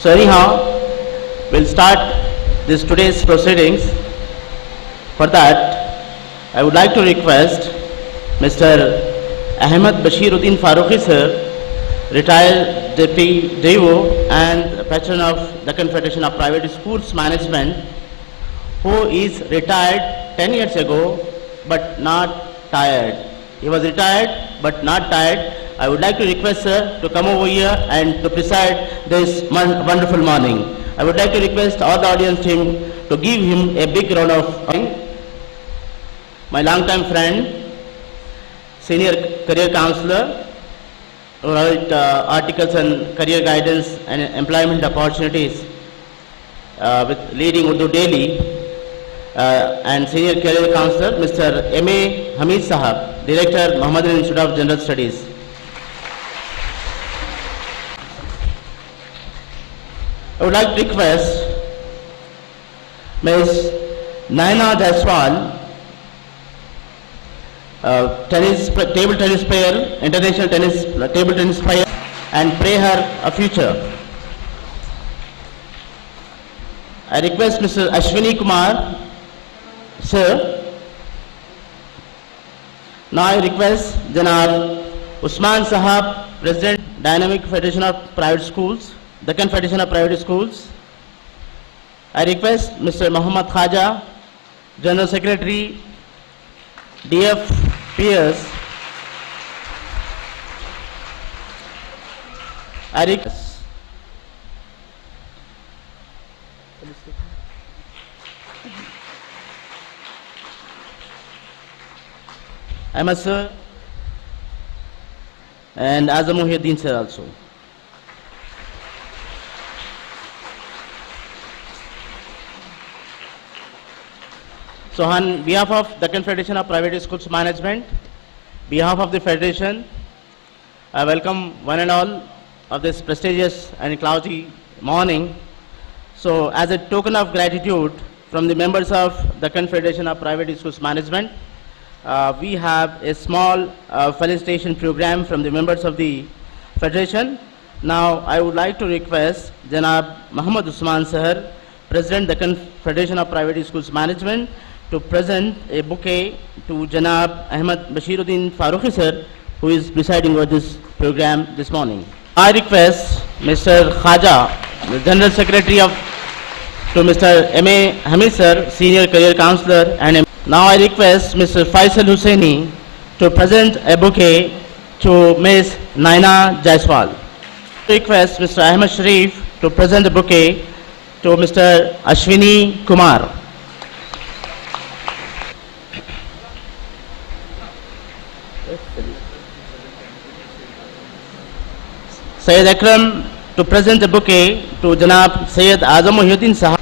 So anyhow, we'll start this today's proceedings. For that, I would like to request Mr. Ahmed Bashiruddin Farooqi sir, retired Deputy DO and patron of Deccan Federation of Private Schools Management, who is retired 10 years ago but not tired. He was retired but not tired. I would like to request sir to come over here and to preside this wonderful morning. I would like to request all the audience team to give him a big round of applause. My long-time friend, senior career counselor, who wrote articles on career guidance and employment opportunities with leading Urdu Daily, and senior career counselor, Mr. M.A. Hamid Sahab, Director, Mohammedan Institute of General Studies. I would like to request Ms. Naina Jaiswal, table tennis player, international table tennis player, and pray her a future. I request Mr. Ashwini Kumar, sir. Now I request Janab Usman Sahab, President, Dynamic Federation of Private Schools, Deccan Federation of Private Schools. I request Mr. Muhammad Khaja, General Secretary, DFPS. I request Ahmed sir and Azam Muhyiddin sir also. So on behalf of Deccan Federation of Private Schools Management, behalf of the Federation, I welcome one and all of this prestigious and cloudy morning. So as a token of gratitude from the members of Deccan Federation of Private Schools Management, we have a small felicitation program from the members of the Federation. Now I would like to request Janab Muhammad Usman sir, President Deccan Federation of Private Schools Management, to present a bouquet to Janab Ahmed Bashiruddin Farooqi sir, who is presiding over this program this morning. I request Mr. Khaja, the General Secretary to Mr. M.A. Hamid sir, Senior Career Counselor, and now I request Mr. Faisal Hussaini to present a bouquet to Ms. Naina Jaiswal. I request Mr. Ahmed Sharif to present a bouquet to Mr. Ashwini Kumar. Sayyid Akram to present a bouquet to Janab Sayyid Azam Muhyiddin Sahab.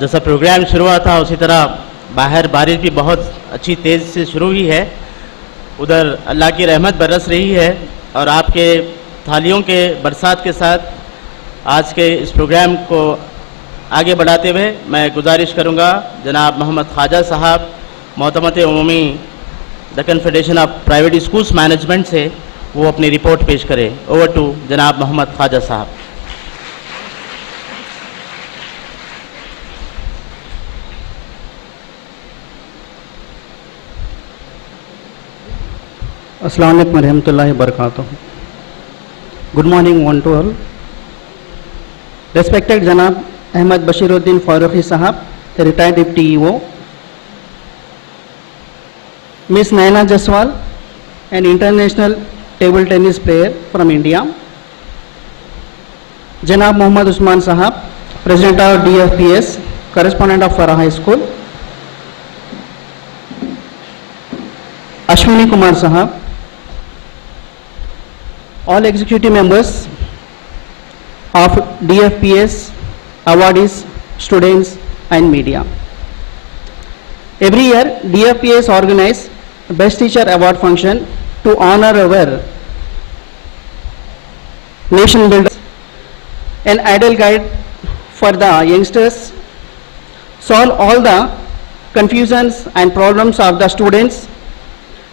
जैसा प्रोग्राम शुरू हुआ था उसी तरह बाहर बारिश भी बहुत अच्छी तेज़ से शुरू हुई है उधर अल्लाह की रहमत बरस रही है और आपके थालियों के बरसात के साथ आज के इस प्रोग्राम को आगे बढ़ाते हुए मैं गुजारिश करूंगा जनाब मोहम्मद ख्वाजा साहब मोहतमत उमूमी Deccan federation of private schools management से वो अपनी रिपोर्ट पेश करें। ओवर टू जनाब मोहम्मद ख्वाजा साहब। Assalamu alaikum warahmatullahi wabarakatuh. Good morning one to all. Respected Janab Ahmad Bashiruddin Farooqi Sahab, the retired Deputy EO, Miss Naina Jaswal, an international table tennis player from India, Janab Muhammad Usman Sahab, President of DFPS, correspondent of Farah High School, Ashwini Kumar Sahab, all executive members of DFPS, awardees, students and media. Every year DFPS organize Best Teacher Award function to honor our nation builders, an ideal guide for the youngsters, solve all the confusions and problems of the students,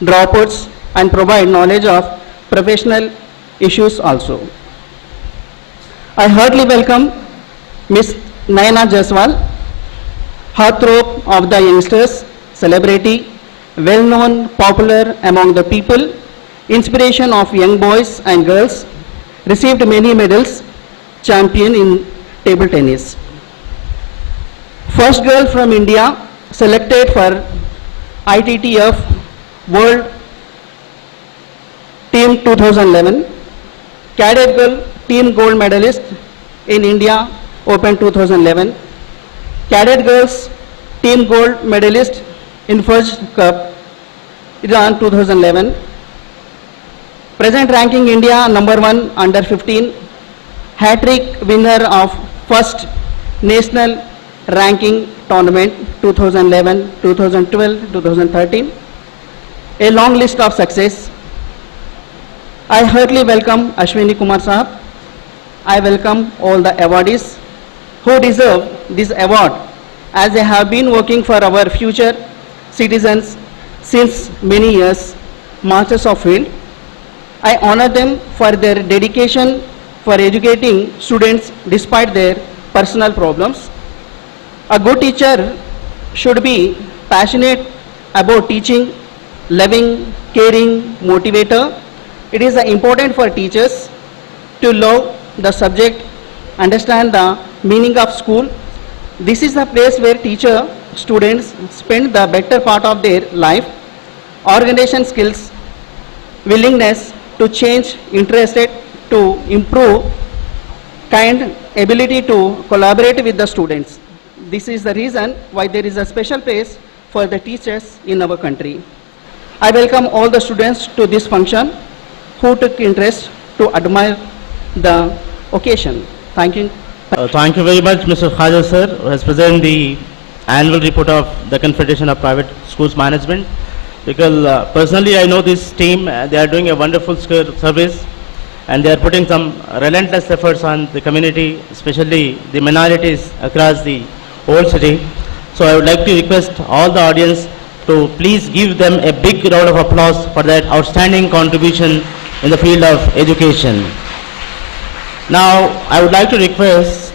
dropouts and provide knowledge of professional issues also. I heartily welcome Miss Naina Jaswal, heartthrob of the youngsters, celebrity, well-known, popular among the people, inspiration of young boys and girls, received many medals, champion in table tennis. First girl from India selected for ITTF World Team 2011, Cadet Girl Team Gold Medalist in India Open 2011, Cadet Girls Team Gold Medalist in First Cup Iran 2011, present ranking India number 1 under 15, hat-trick winner of first national ranking tournament 2011, 2012, 2013, a long list of success. I heartily welcome Ashwini Kumar Sahab. I welcome all the awardees who deserve this award as they have been working for our future citizens since many years, masters of field. I honor them for their dedication for educating students despite their personal problems. A good teacher should be passionate about teaching, loving, caring, motivator. It is important for teachers to love the subject, understand the meaning of school. This is the place where teacher students spend the better part of their life. Organization skills, willingness to change, interested to improve, kind ability to collaborate with the students. This is the reason why there is a special place for the teachers in our country. I welcome all the students to this function who took interest to admire the occasion. Thank you. Thank you very much, Mr. Khaja sir, who has presented the annual report of the Confederation of Private Schools Management. Because personally I know this team, they are doing a wonderful service and they are putting some relentless efforts on the community, especially the minorities across the whole city. So I would like to request all the audience to please give them a big round of applause for that outstanding contribution in the field of education. Now I would like to request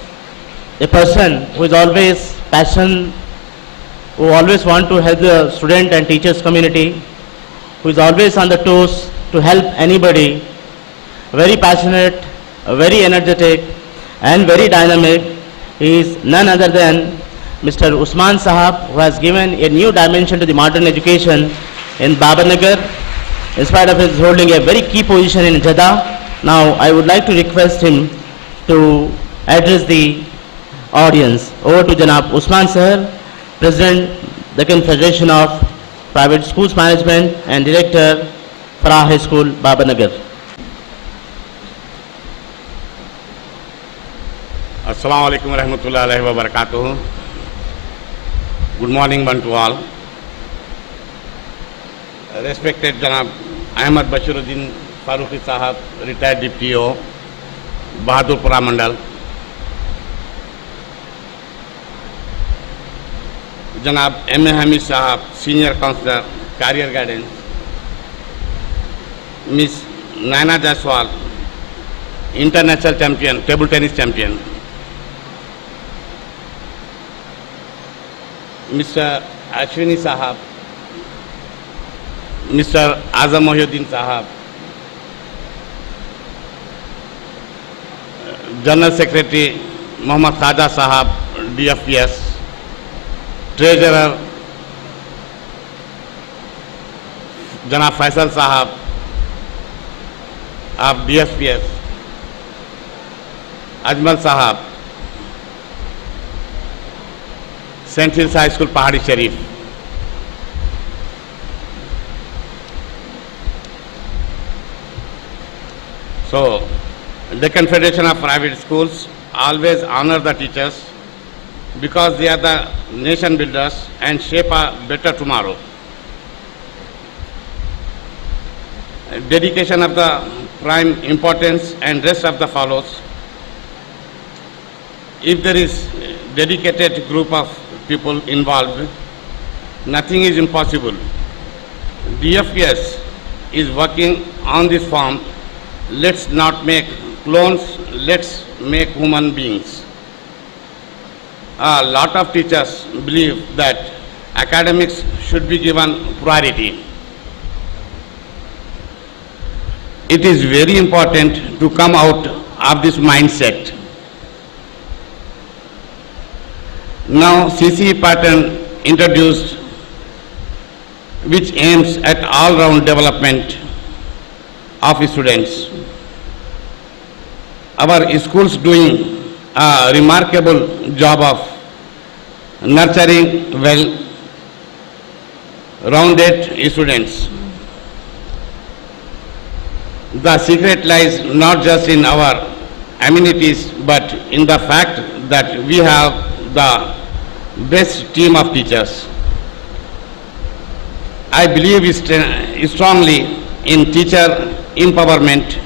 a person who is always passionate, who always want to help the student and teachers community, who is always on the toes to help anybody, very passionate, very energetic and very dynamic. He is none other than Mr. Usman Sahab, who has given a new dimension to the modern education in Babanagar, in spite of his holding a very key position in Jeddah. Now I would like to request him to address the audience. Over to Janab Usman Sir, President, Deccan Federation of Private Schools Management and Director, Farah High School, Babanagar. Assalamu alaikum wa rahmatullahi wa barakatuh. Good morning one to all. Respected Janab Ahmad Bashiruddin Farooqui साहब, retired deputy O, Bahadurpura mandal, जनाब M.A. Hameed साहब, senior counsellor, career guidance, miss Naina Jaiswal, international champion, table tennis champion, mister Ashwini साहब, mister आजम मोहिउद्दीन साहब, general secretary Mohammad खाजा साहब, DFPS, treasurer जनाब फैसल साहब आप DSPS, अजमल साहब, सेंट हिल्स हाई स्कूल पहाड़ी शरीफ, so Deccan Federation of Private Schools always honor the teachers because they are the nation builders and shape a better tomorrow. Dedication of the prime importance and rest of the follows. If there is dedicated group of people involved, nothing is impossible. DFPS is working on this form. Let's not make clones, let's make human beings. A lot of teachers believe that academics should be given priority. It is very important to come out of this mindset. Now CCE pattern introduced, which aims at all-round development of students. Our schools doing a remarkable job of nurturing well-rounded students. The secret lies not just in our amenities, but in the fact that we have the best team of teachers. I believe strongly in teacher empowerment.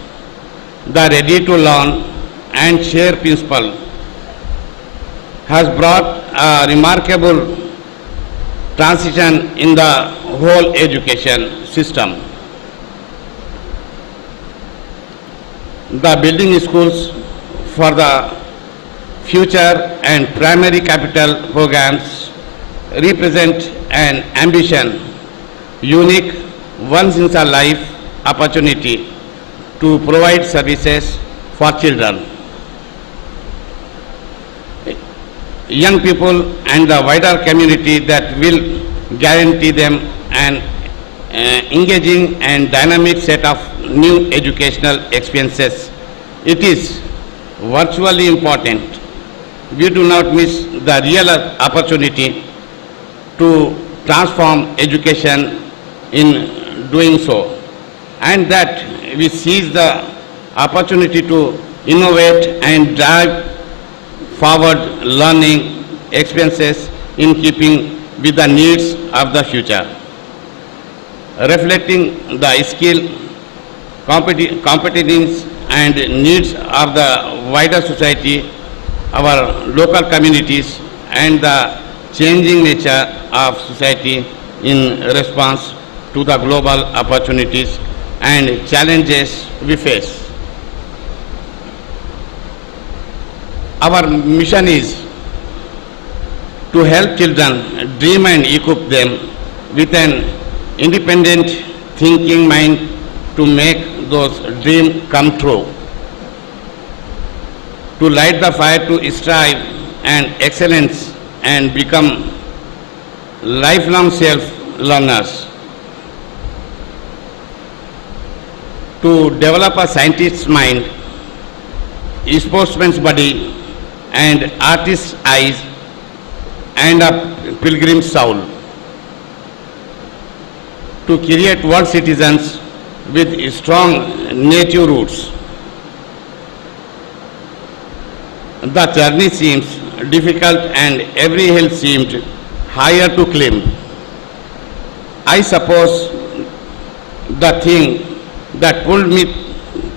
The ready to learn and share principle has brought a remarkable transition in the whole education system. The building schools for the future and primary capital programs represent an ambition, unique, once in a life opportunity to provide services for children, young people and the wider community that will guarantee them an engaging and dynamic set of new educational experiences. It is virtually important we do not miss the real opportunity to transform education in doing so, and that we seize the opportunity to innovate and drive forward learning experiences in keeping with the needs of the future. Reflecting the skill, competence and needs of the wider society, our local communities and the changing nature of society in response to the global opportunities and challenges we face. Our mission is to help children dream and equip them with an independent thinking mind to make those dreams come true, to light the fire to strive and excellence and become lifelong self-learners, to develop a scientist's mind, a sportsman's body and artist's eyes and a pilgrim's soul, to create world citizens with strong native roots. The journey seems difficult and every hill seemed higher to climb. I suppose the thing that pulled me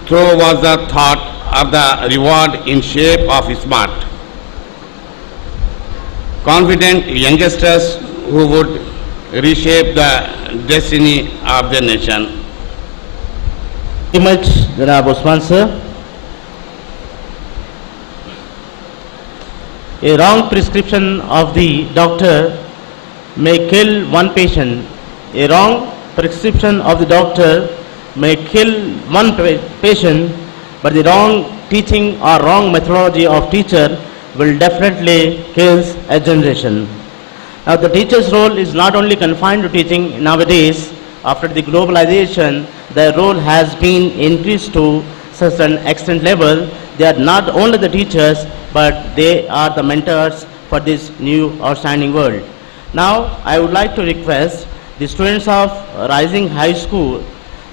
through was the thought of the reward in shape of smart, confident youngsters who would reshape the destiny of the nation. Very much, Janab Usman sir. A wrong prescription of the doctor may kill one patient. A wrong prescription of the doctor may kill one patient, but the wrong teaching or wrong methodology of teacher will definitely kill a generation. Now, the teacher's role is not only confined to teaching nowadays. After the globalization, their role has been increased to such an extent level. They are not only the teachers, but they are the mentors for this new outstanding world. Now, I would like to request the students of Rising High School,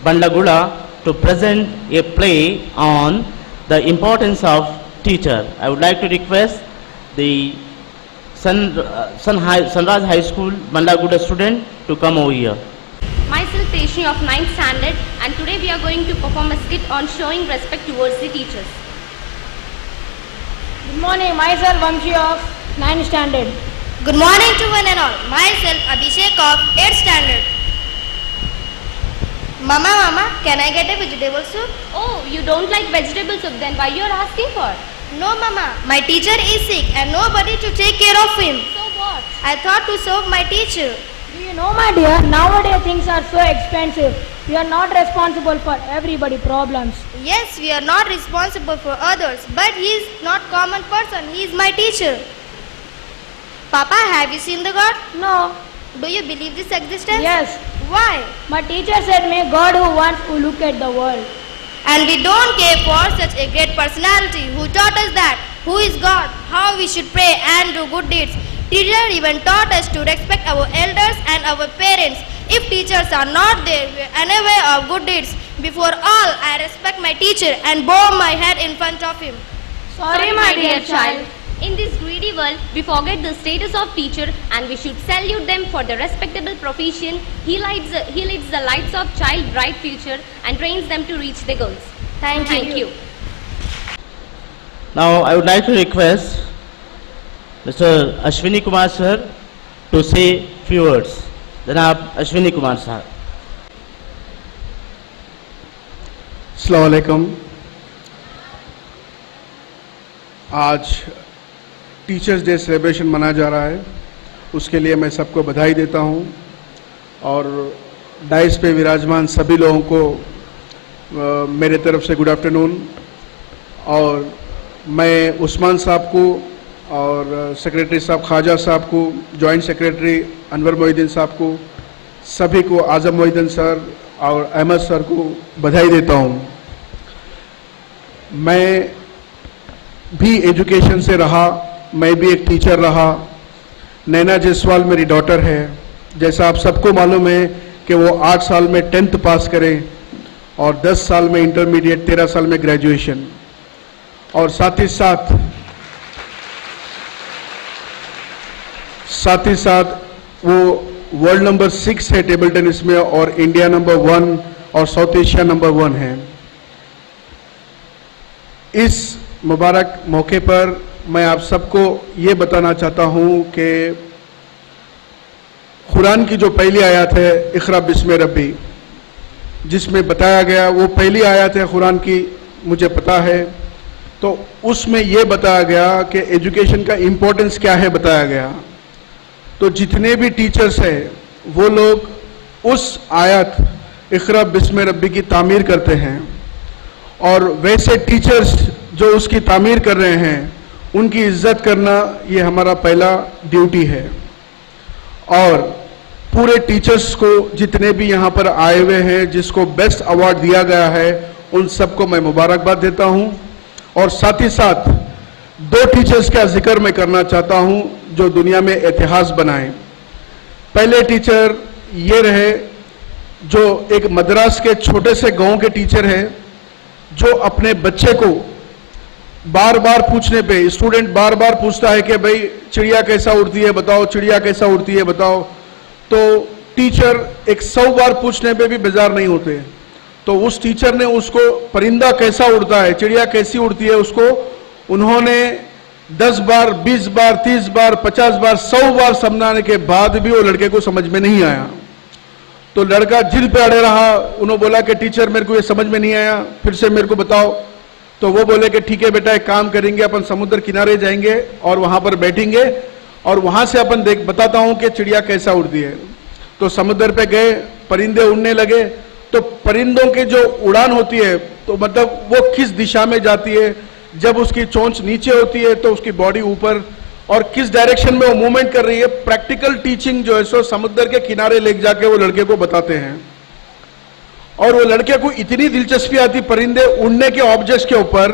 Bandlagula, to present a play on the importance of teacher. I would like to request the Sunrise High School, Bandlagula student to come over here. Myself Teshni of 9th standard, and today we are going to perform a skit on showing respect towards the teachers. Good morning, myself Vamshi of 9th standard. Good morning to one and all. Myself Abhishek of 8th standard. Mama, can I get a vegetable soup? Oh, you don't like vegetable soup, then why you are asking for? No, Mama. My teacher is sick and nobody to take care of him. So what? I thought to serve my teacher. Do you know, my dear, nowadays things are so expensive. We are not responsible for everybody's problems. Yes, we are not responsible for others, but he is not common person. He is my teacher. Papa, have you seen the God? No. Do you believe this existence? Yes. Why? My teacher said me God who wants to look at the world. And we don't care for such a great personality who taught us that who is God, how we should pray and do good deeds. Teacher even taught us to respect our elders and our parents. If teachers are not there, we are unaware of good deeds. Before all, I respect my teacher and bow my head in front of him. Sorry, my dear child. In this greedy world, we forget the status of teacher and we should salute them for the respectable profession. He leads the lives of child bright future and trains them to reach their goals. Thank you. Now, I would like to request Mr. Ashwini Kumar sir to say few words. Janab Ashwini Kumar sir. अस्सलाम वालेकुम। आज teachers day celebration मनाया जा रहा है, उसके लिए मैं सबको बधाई देता हूं और डाइस पे विराजमान सभी लोगों को मेरे तरफ से गुड आफ्टरनून। और मैं उस्मान साहब को और सेक्रेटरी साहब ख्वाजा साहब को, जॉइंट सेक्रेटरी अनवर मोहिद्दीन साहब को, सभी को, आज़म मोहिद्दीन सर और अहमद सर को बधाई देता हूं। मैं भी एजुकेशन से रहा, मैं भी एक टीचर रहा। नैना जायसवाल मेरी डॉटर है। जैसा आप सबको मालूम है कि वो 8 साल में 10th पास करें और 10 साल में इंटरमीडिएट, 13 साल में ग्रेजुएशन, और साथ ही साथ वो वर्ल्ड नंबर 6 है टेबल टेनिस में और इंडिया नंबर 1 और साउथ एशिया नंबर 1 है। इस मुबारक मौके पर मैं आप सबको ये बताना चाहता हूँ कि कुरान की जो पहली आयत है इक़रा बिस्मि रब्बी, जिसमें बताया गया, वो पहली आयत है कुरान की, मुझे पता है, तो उसमें ये बताया गया कि एजुकेशन का इम्पोर्टेंस क्या है बताया गया। तो जितने भी टीचर्स हैं वो लोग उस आयत इक़रा बिस्मि रब्बी की तामीर करते हैं, और वैसे टीचर्स जो उसकी तामीर कर रहे हैं उनकी इज्जत करना ये हमारा पहला ड्यूटी है। और पूरे टीचर्स को जितने भी यहाँ पर आए हुए हैं, जिसको बेस्ट अवार्ड दिया गया है, उन सबको मैं मुबारकबाद देता हूँ। और साथ ही साथ 2 टीचर्स का जिक्र मैं करना चाहता हूँ जो दुनिया में इतिहास बनाए। पहले टीचर ये रहे जो एक मद्रास के छोटे से गांव के टीचर है, जो अपने बच्चे को बार बार पूछने पे, स्टूडेंट बार बार पूछता है कि भाई चिड़िया कैसा उड़ती है बताओ, चिड़िया कैसा उड़ती है बताओ, तो टीचर एक 100 बार पूछने पे भी बेजार नहीं होते। तो उस टीचर ने उसको परिंदा कैसा उड़ता है, चिड़िया कैसी उड़ती है, उसको उन्होंने 10 बार, 20 बार, 30 बार, 50 बार, 100 बार समझाने के बाद भी वो लड़के को समझ में नहीं आया। तो लड़का जिद पे अड़े रहा। उन्होंने बोला कि टीचर मेरे को ये समझ में नहीं आया, फिर से मेरे को बताओ। तो वो बोले कि ठीक है बेटा, एक काम करेंगे, अपन समुद्र किनारे जाएंगे और वहां पर बैठेंगे और वहां से अपन बताता हूं कि चिड़िया कैसा उड़ती है। तो समुद्र पे गए, परिंदे उड़ने लगे। तो परिंदों की जो उड़ान होती है, तो मतलब वो किस दिशा में जाती है, जब उसकी चोंच नीचे होती है तो उसकी बॉडी ऊपर, और किस डायरेक्शन में वो मूवमेंट कर रही है, प्रैक्टिकल टीचिंग जो है सो समुद्र के किनारे ले जाके वो लड़के को बताते हैं। और वो लड़के को इतनी दिलचस्पी आती परिंदे उड़ने के ऑब्जेक्ट्स के ऊपर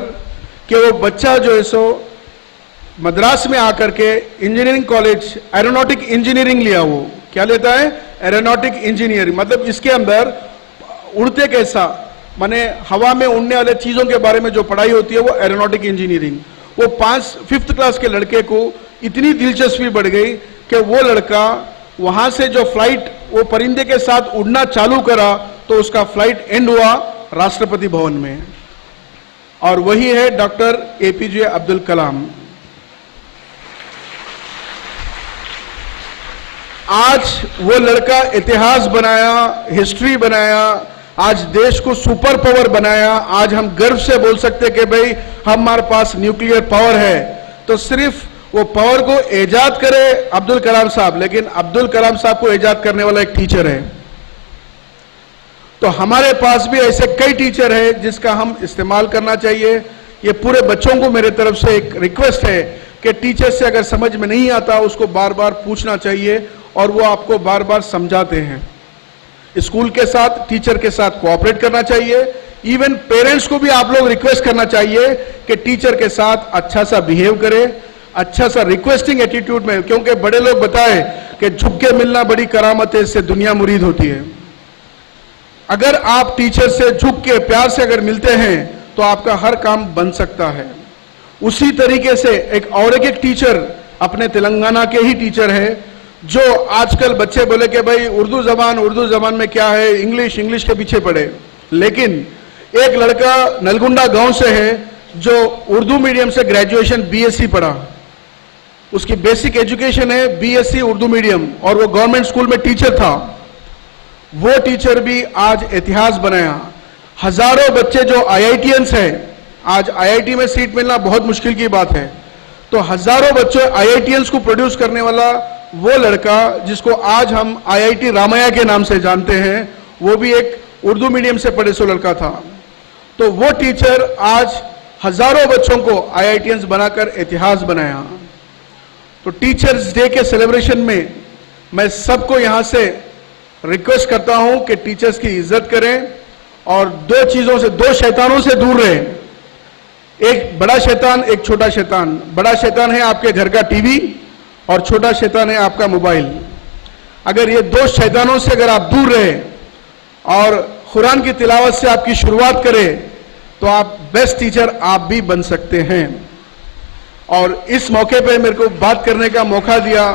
कि वो बच्चा जो है सो मद्रास में आकर के इंजीनियरिंग कॉलेज एरोनॉटिक इंजीनियरिंग लिया। वो क्या लेता है? Aeronautic engineering. मतलब इसके अंदर उड़ते कैसा, माने हवा में उड़ने वाले चीजों के बारे में जो पढ़ाई होती है वो एरोनॉटिक इंजीनियरिंग। वो 5th क्लास के लड़के को इतनी दिलचस्पी बढ़ गई कि वो लड़का वहां से जो फ्लाइट वो परिंदे के साथ उड़ना चालू करा तो उसका फ्लाइट एंड हुआ राष्ट्रपति भवन में, और वही है डॉक्टर APJ अब्दुल कलाम। आज वो लड़का इतिहास बनाया, हिस्ट्री बनाया, आज देश को सुपर पावर बनाया। आज हम गर्व से बोल सकते कि भाई हमारे पास न्यूक्लियर पावर है। तो सिर्फ वो पावर को ईजाद करे अब्दुल कलाम साहब, लेकिन अब्दुल कलाम साहब को ईजाद करने वाला एक टीचर है। तो हमारे पास भी ऐसे कई टीचर हैं जिसका हम इस्तेमाल करना चाहिए। ये पूरे बच्चों को मेरे तरफ से एक रिक्वेस्ट है कि टीचर से अगर समझ में नहीं आता उसको बार बार पूछना चाहिए और वो आपको बार बार समझाते हैं। स्कूल के साथ, टीचर के साथ कोऑपरेट करना चाहिए। इवन पेरेंट्स को भी आप लोग रिक्वेस्ट करना चाहिए कि टीचर के साथ अच्छा सा बिहेव करें, अच्छा सा रिक्वेस्टिंग एटीट्यूड में, क्योंकि बड़े लोग बताए कि झुक के मिलना बड़ी करामत है, इससे दुनिया मुरीद होती है। अगर आप टीचर से झुक के प्यार से अगर मिलते हैं तो आपका हर काम बन सकता है। उसी तरीके से एक टीचर अपने तेलंगाना के ही टीचर है, जो आजकल बच्चे बोले कि भाई उर्दू जबान में क्या है, इंग्लिश के पीछे पड़े। लेकिन एक लड़का नलगुंडा गांव से है जो उर्दू मीडियम से ग्रेजुएशन BSc पढ़ा, उसकी बेसिक एजुकेशन है BSc उर्दू मीडियम, और वो गवर्नमेंट स्कूल में टीचर था। वो टीचर भी आज इतिहास बनाया। हजारों बच्चे जो IITians हैं, आज IIT में सीट मिलना बहुत मुश्किल की बात है, तो हजारों बच्चे IITians को प्रोड्यूस करने वाला वो लड़का जिसको आज हम IIT रामैया के नाम से जानते हैं, वो भी एक उर्दू मीडियम से पढ़े सो लड़का था। तो वो टीचर आज हजारों बच्चों को IITians बनाकर इतिहास बनाया। तो टीचर्स डे के सेलिब्रेशन में मैं सबको यहां से रिक्वेस्ट करता हूं कि टीचर्स की इज्जत करें और दो चीजों से, दो शैतानों से दूर रहें। एक बड़ा शैतान, एक छोटा शैतान। बड़ा शैतान है आपके घर का टीवी और छोटा शैतान है आपका मोबाइल। अगर ये दो शैतानों से अगर आप दूर रहे और कुरान की तिलावत से आपकी शुरुआत करें तो आप बेस्ट टीचर आप भी बन सकते हैं। और इस मौके पे मेरे को बात करने का मौका दिया,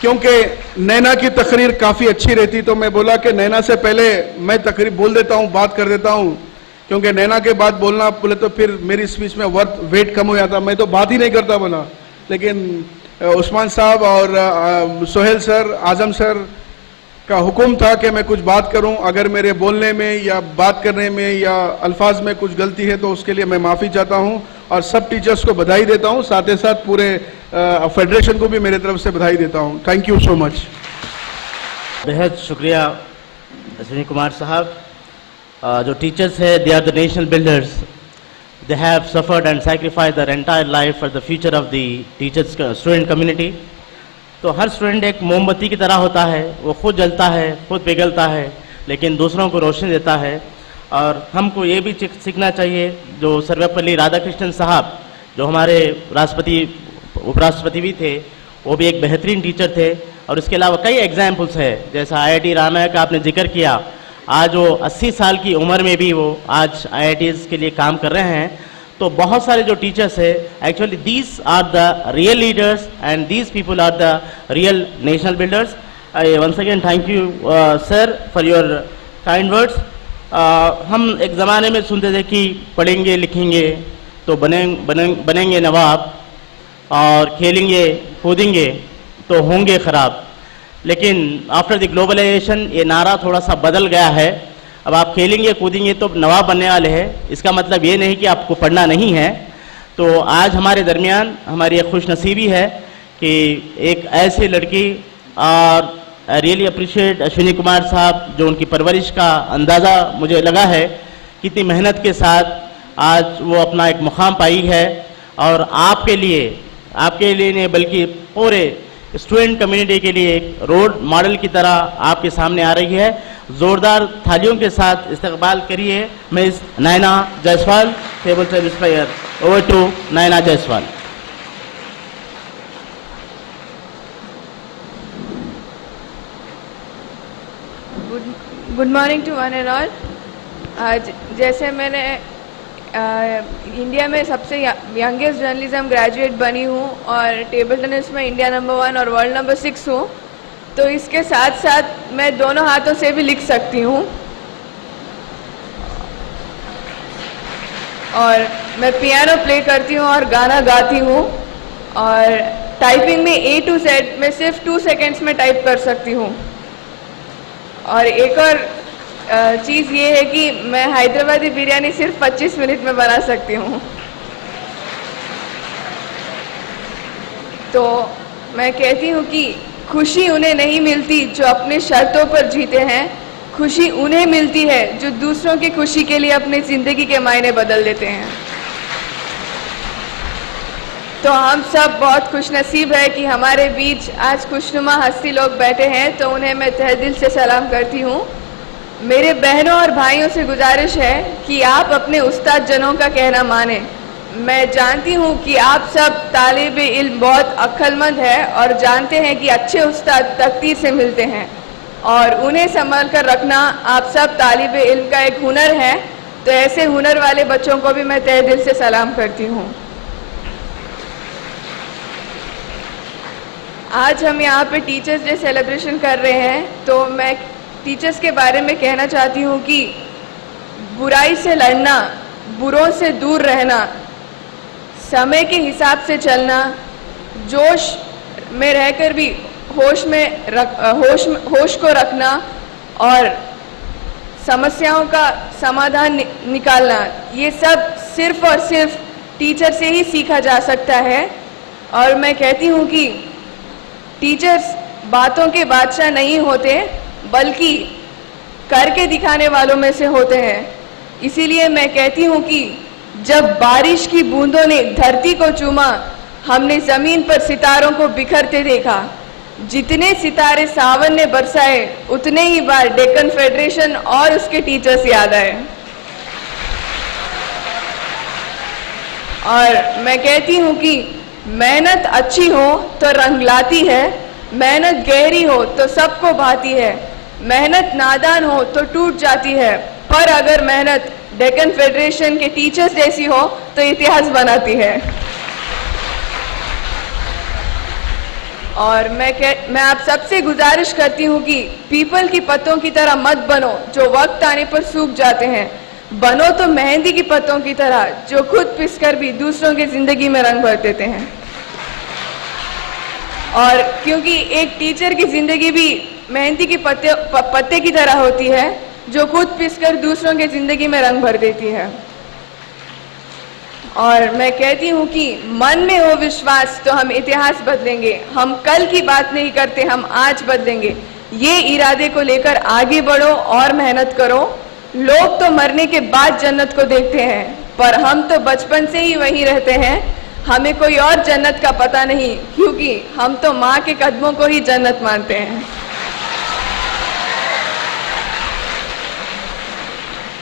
क्योंकि नैना की तकरीर काफी अच्छी रहती, तो मैं बोला कि नैना से पहले मैं तकरीर बोल देता हूं, बात कर देता हूं, क्योंकि नैना के बाद बोलना बोले तो फिर मेरी स्पीच में वेट कम हो जाता, मैं तो बात ही नहीं करता बोला। लेकिन उस्मान साहब और सोहेल सर, आजम सर का हुक्म था कि मैं कुछ बात करूं। अगर मेरे बोलने में या बात करने में या अल्फाज में कुछ गलती है तो उसके लिए मैं माफ़ी चाहता हूं और सब टीचर्स को बधाई देता हूं, साथ ही साथ पूरे फेडरेशन को भी मेरे तरफ से बधाई देता हूं। Thank you so much. बेहद शुक्रिया अश्विनी कुमार साहब। जो टीचर्स है, they are the national builders. They have suffered and sacrificed their entire life for the future of the teachers student community. तो हर स्टूडेंट एक मोमबत्ती की तरह होता है, वो खुद जलता है, खुद पिघलता है, लेकिन दूसरों को रोशनी देता है। और हमको ये भी सीखना चाहिए, जो सर्वपल्ली राधाकृष्णन साहब जो हमारे राष्ट्रपति उपराष्ट्रपति भी थे, वो भी एक बेहतरीन टीचर थे। और इसके अलावा कई एग्जाम्पल्स है, जैसा IIT रामैया का आपने जिक्र किया, आज वो 80 साल की उम्र में भी वो आज IITs के लिए काम कर रहे हैं। तो बहुत सारे जो टीचर्स है, actually these are the real leaders and these people are the real national builders. I once again thank you sir for your kind words. हम एक ज़माने में सुनते थे कि पढ़ेंगे लिखेंगे तो बनेंगे नवाब और खेलेंगे कूदेंगे तो होंगे ख़राब, लेकिन आफ्टर द ग्लोबलाइजेशन ये नारा थोड़ा सा बदल गया है। अब आप खेलेंगे कूदेंगे तो नवाब बनने वाले हैं, इसका मतलब ये नहीं कि आपको पढ़ना नहीं है। तो आज हमारे दरमियान हमारी एक खुशनसीबी है कि एक ऐसी लड़की, और रियली अप्रिशिएट अश्विनी कुमार साहब, जो उनकी परवरिश का अंदाज़ा मुझे लगा है कितनी मेहनत के साथ आज वो अपना एक मुकाम पाई है, और आपके लिए नहीं बल्कि पूरे स्टूडेंट कम्युनिटी के लिए एक रोल मॉडल की तरह आपके सामने आ रही है। ज़ोरदार थालियों के साथ इस्तकबाल करिए miss Naina Jaiswal, table tennis player. Over to Naina Jaiswal. Good morning to one and all. आज जैसे मैंने इंडिया में सबसे यंगेस्ट जर्नलिज्म ग्रेजुएट बनी हूँ और टेबल टेनिस में इंडिया नंबर 1 और वर्ल्ड नंबर 6 हूँ, तो इसके साथ साथ मैं दोनों हाथों से भी लिख सकती हूँ और मैं पियानो प्ले करती हूँ और गाना गाती हूँ, और टाइपिंग में A to Z मैं सिर्फ 2 सेकेंड्स में टाइप कर सकती हूँ। और एक और चीज़ ये है कि मैं हैदराबादी बिरयानी सिर्फ 25 मिनट में बना सकती हूँ। तो मैं कहती हूँ कि खुशी उन्हें नहीं मिलती जो अपने शर्तों पर जीते हैं, खुशी उन्हें मिलती है जो दूसरों की खुशी के लिए अपनी ज़िंदगी के मायने बदल देते हैं। तो हम सब बहुत खुशनसीब है कि हमारे बीच आज खुशनुमा हस्ती लोग बैठे हैं, तो उन्हें मैं तहे दिल से सलाम करती हूँ। मेरे बहनों और भाइयों से गुजारिश है कि आप अपने उस्ताद जनों का कहना माने। मैं जानती हूँ कि आप सब तालिब इल्म बहुत अक्लमंद है और जानते हैं कि अच्छे उस्ताद तकदीर से मिलते हैं और उन्हें संभाल कर रखना आप सब तालिब इल्म का एक हुनर है। तो ऐसे हुनर वाले बच्चों को भी मैं तहे दिल से सलाम करती हूँ। आज हम यहाँ पे टीचर्स डे सेलिब्रेशन कर रहे हैं, तो मैं टीचर्स के बारे में कहना चाहती हूँ कि बुराई से लड़ना, बुरों से दूर रहना, समय के हिसाब से चलना, जोश में रहकर भी होश को रखना और समस्याओं का समाधान निकालना, ये सब सिर्फ और सिर्फ टीचर से ही सीखा जा सकता है। और मैं कहती हूँ कि टीचर्स बातों के बादशाह नहीं होते, बल्कि करके दिखाने वालों में से होते हैं। इसीलिए मैं कहती हूँ कि जब बारिश की बूंदों ने धरती को चूमा, हमने ज़मीन पर सितारों को बिखरते देखा। जितने सितारे सावन ने बरसाए, उतने ही बार डेक्कन फेडरेशन और उसके टीचर्स याद आए। और मैं कहती हूँ कि मेहनत अच्छी हो तो रंग लाती है, मेहनत गहरी हो तो सबको भाती है, मेहनत नादान हो तो टूट जाती है, पर अगर मेहनत डेक्कन फेडरेशन के टीचर्स जैसी हो तो इतिहास बनाती है। और मैं आप सबसे गुजारिश करती हूँ कि पीपल की पत्तों की तरह मत बनो जो वक्त आने पर सूख जाते हैं, बनो तो मेहंदी की पत्तों की तरह जो खुद पिसकर भी दूसरों की जिंदगी में रंग भर देते हैं। और क्योंकि एक टीचर की जिंदगी भी मेहंदी के पत्ते की तरह होती है जो खुद पिसकर दूसरों की जिंदगी में रंग भर देती है। और मैं कहती हूँ कि मन में हो विश्वास तो हम इतिहास बदलेंगे। हम कल की बात नहीं करते, हम आज बदलेंगे। ये इरादे को लेकर आगे बढ़ो और मेहनत करो। लोग तो मरने के बाद जन्नत को देखते हैं, पर हम तो बचपन से ही वहीं रहते हैं। हमें कोई और जन्नत का पता नहीं, क्योंकि हम तो माँ के कदमों को ही जन्नत मानते हैं।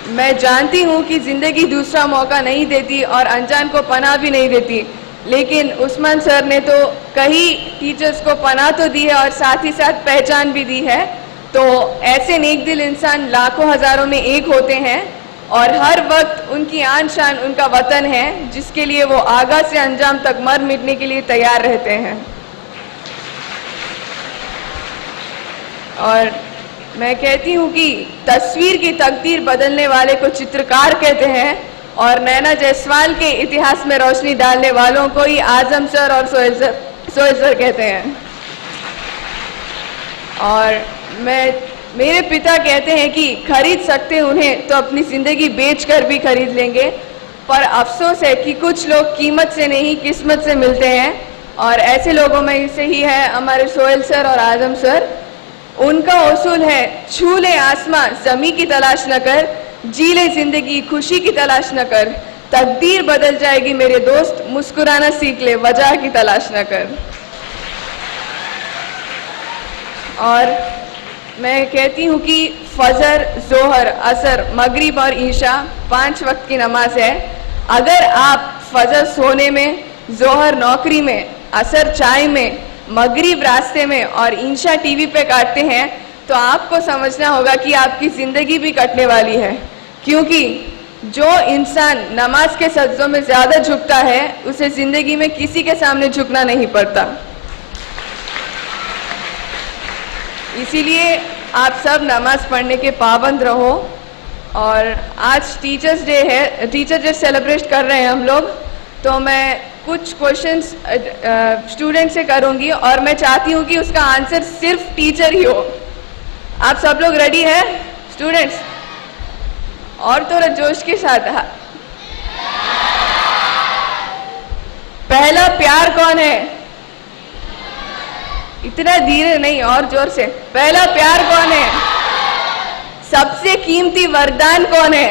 मैं जानती हूँ कि जिंदगी दूसरा मौका नहीं देती और अनजान को पनाह भी नहीं देती, लेकिन उस्मान सर ने तो कई टीचर्स को पनाह तो दी है और साथ ही साथ पहचान भी दी है। तो ऐसे नेक दिल इंसान लाखों हजारों में एक होते हैं और हर वक्त उनकी आन शान उनका वतन है, जिसके लिए वो आगाज से अंजाम तक मर मिटने के लिए तैयार रहते हैं। और मैं कहती हूँ कि तस्वीर की तकदीर बदलने वाले को चित्रकार कहते हैं और नैना जायसवाल के इतिहास में रोशनी डालने वालों को ही आजम सर और सोहेल सर कहते हैं। और मेरे पिता कहते हैं कि खरीद सकते उन्हें तो अपनी जिंदगी बेचकर भी खरीद लेंगे, पर अफसोस है कि कुछ लोग कीमत से नहीं किस्मत से मिलते हैं, और ऐसे लोगों में से ही है हमारे सोहेल सर और आजम सर। उनका उसूल है छू ले आसमां जमी की तलाश न कर, जी ले जिंदगी खुशी की तलाश न कर, तकदीर बदल जाएगी मेरे दोस्त मुस्कुराना सीख ले वजह की तलाश न कर। और मैं कहती हूँ कि फजर, जोहर, असर, मगरिब और ईशा 5 वक्त की नमाज है। अगर आप फजर सोने में, जोहर नौकरी में, असर चाय में, मगरिब रास्ते में और ईशा टीवी पे काटते हैं तो आपको समझना होगा कि आपकी जिंदगी भी कटने वाली है, क्योंकि जो इंसान नमाज के सज्जों में ज्यादा झुकता है उसे जिंदगी में किसी के सामने झुकना नहीं पड़ता। इसीलिए आप सब नमाज पढ़ने के पाबंद रहो। और आज टीचर्स डे है, टीचर डे सेलिब्रेट कर रहे हैं हम लोग, तो मैं कुछ क्वेश्चंस स्टूडेंट से करूंगी और मैं चाहती हूं कि उसका आंसर सिर्फ टीचर ही हो। आप सब लोग रेडी हैं स्टूडेंट्स? और थोड़ा जोश के साथ। पहला प्यार कौन है? इतना धीरे नहीं, और जोर से। पहला प्यार कौन है? सबसे कीमती वरदान कौन है?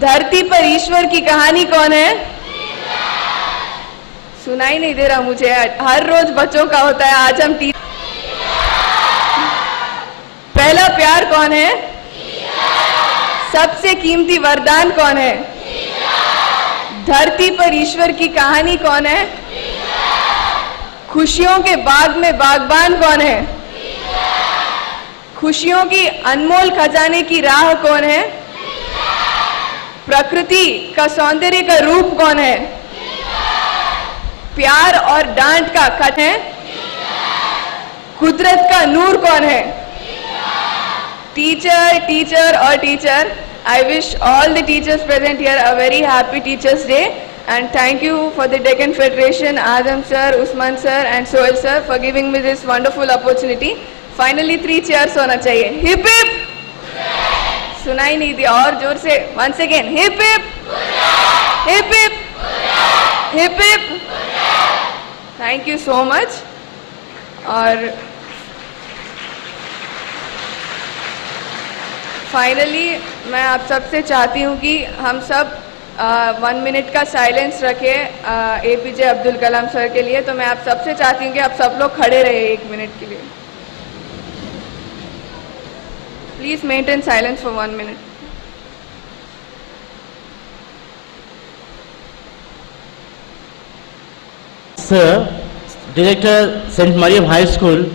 धरती पर ईश्वर की कहानी कौन है? सुनाई नहीं दे रहा मुझे, हर रोज बच्चों का होता है, आज हम पहला प्यार कौन है? सबसे कीमती वरदान कौन है? धरती पर ईश्वर की कहानी कौन है? खुशियों के बाग में बागबान कौन है? खुशियों की अनमोल खजाने की राह कौन है? प्रकृति का सौंदर्य का रूप कौन है? प्यार और डांट का खत है? कुदरत का नूर कौन है? टीचर, टीचर और teacher, I wish all the teachers present here a very happy Teachers Day, and thank you for the Deccan Federation, Adam sir, Usman sir and Sohail sir for giving me this wonderful opportunity. Finally 3 cheers होना चाहिए। Hip hip! सुनाई नहीं दिया, और जोर से। Once again, hip hip! Hip hip! Hip hip! Thank you so much. और फाइनली मैं आप सबसे चाहती हूँ कि हम सब 1 मिनट का साइलेंस रखें APJ अब्दुल कलाम सर के लिए। तो मैं आप सबसे चाहती हूँ कि आप सब लोग खड़े रहे 1 मिनट के लिए। Please maintain silence for 1 minute. Sir, Director St. Mariam High School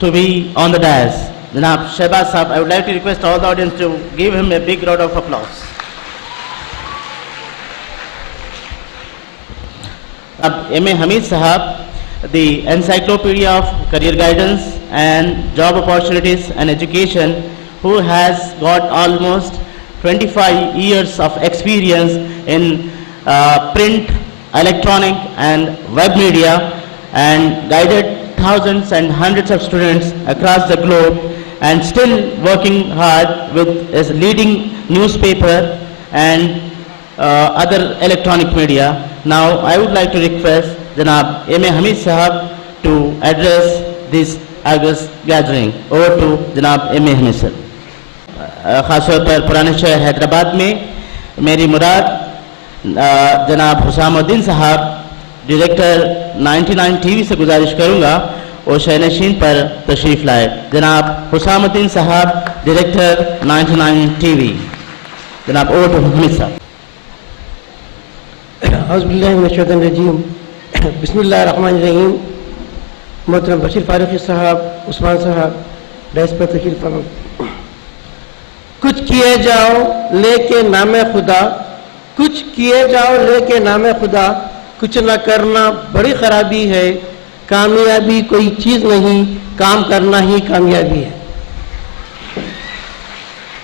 to be on the dais. Janab Shehbaz Sahab, I would like to request all the audience to give him a big round of applause. Ab M.A. Hamid Sahab, the Encyclopedia of Career Guidance and Job Opportunities and Education, who has got almost 25 years of experience in print, electronic and web media, and guided thousands and hundreds of students across the globe, and still working hard with his leading newspaper and other electronic media. Now I would like to request Janab M.A. Hamid Sahab to address this august gathering. Over to Janab M.A. Hamid sir. खासतौर पर पुराने शहर हैदराबाद में मेरी मुराद जनाब हुसामुद्दीन साहब डायरेक्टर 99 टीवी से गुजारिश करूंगा और शहनशीन पर तशरीफ लाए। जनाब हुसामुद्दीन साहब, डायरेक्टर 99 टीवी। जनाब ओवर टू हमीद साहब। बिस्मिल्लाहिर्रहमानिर्रहीम। मोहतरम बशीर फारूकी साहब, उस्मान साहब, डायस पर तशरीफ फरमा। कुछ किए जाओ लेके नामे खुदा, कुछ किए जाओ लेके नामे खुदा, कुछ न करना बड़ी खराबी है, कामयाबी कोई चीज नहीं, काम करना ही कामयाबी है।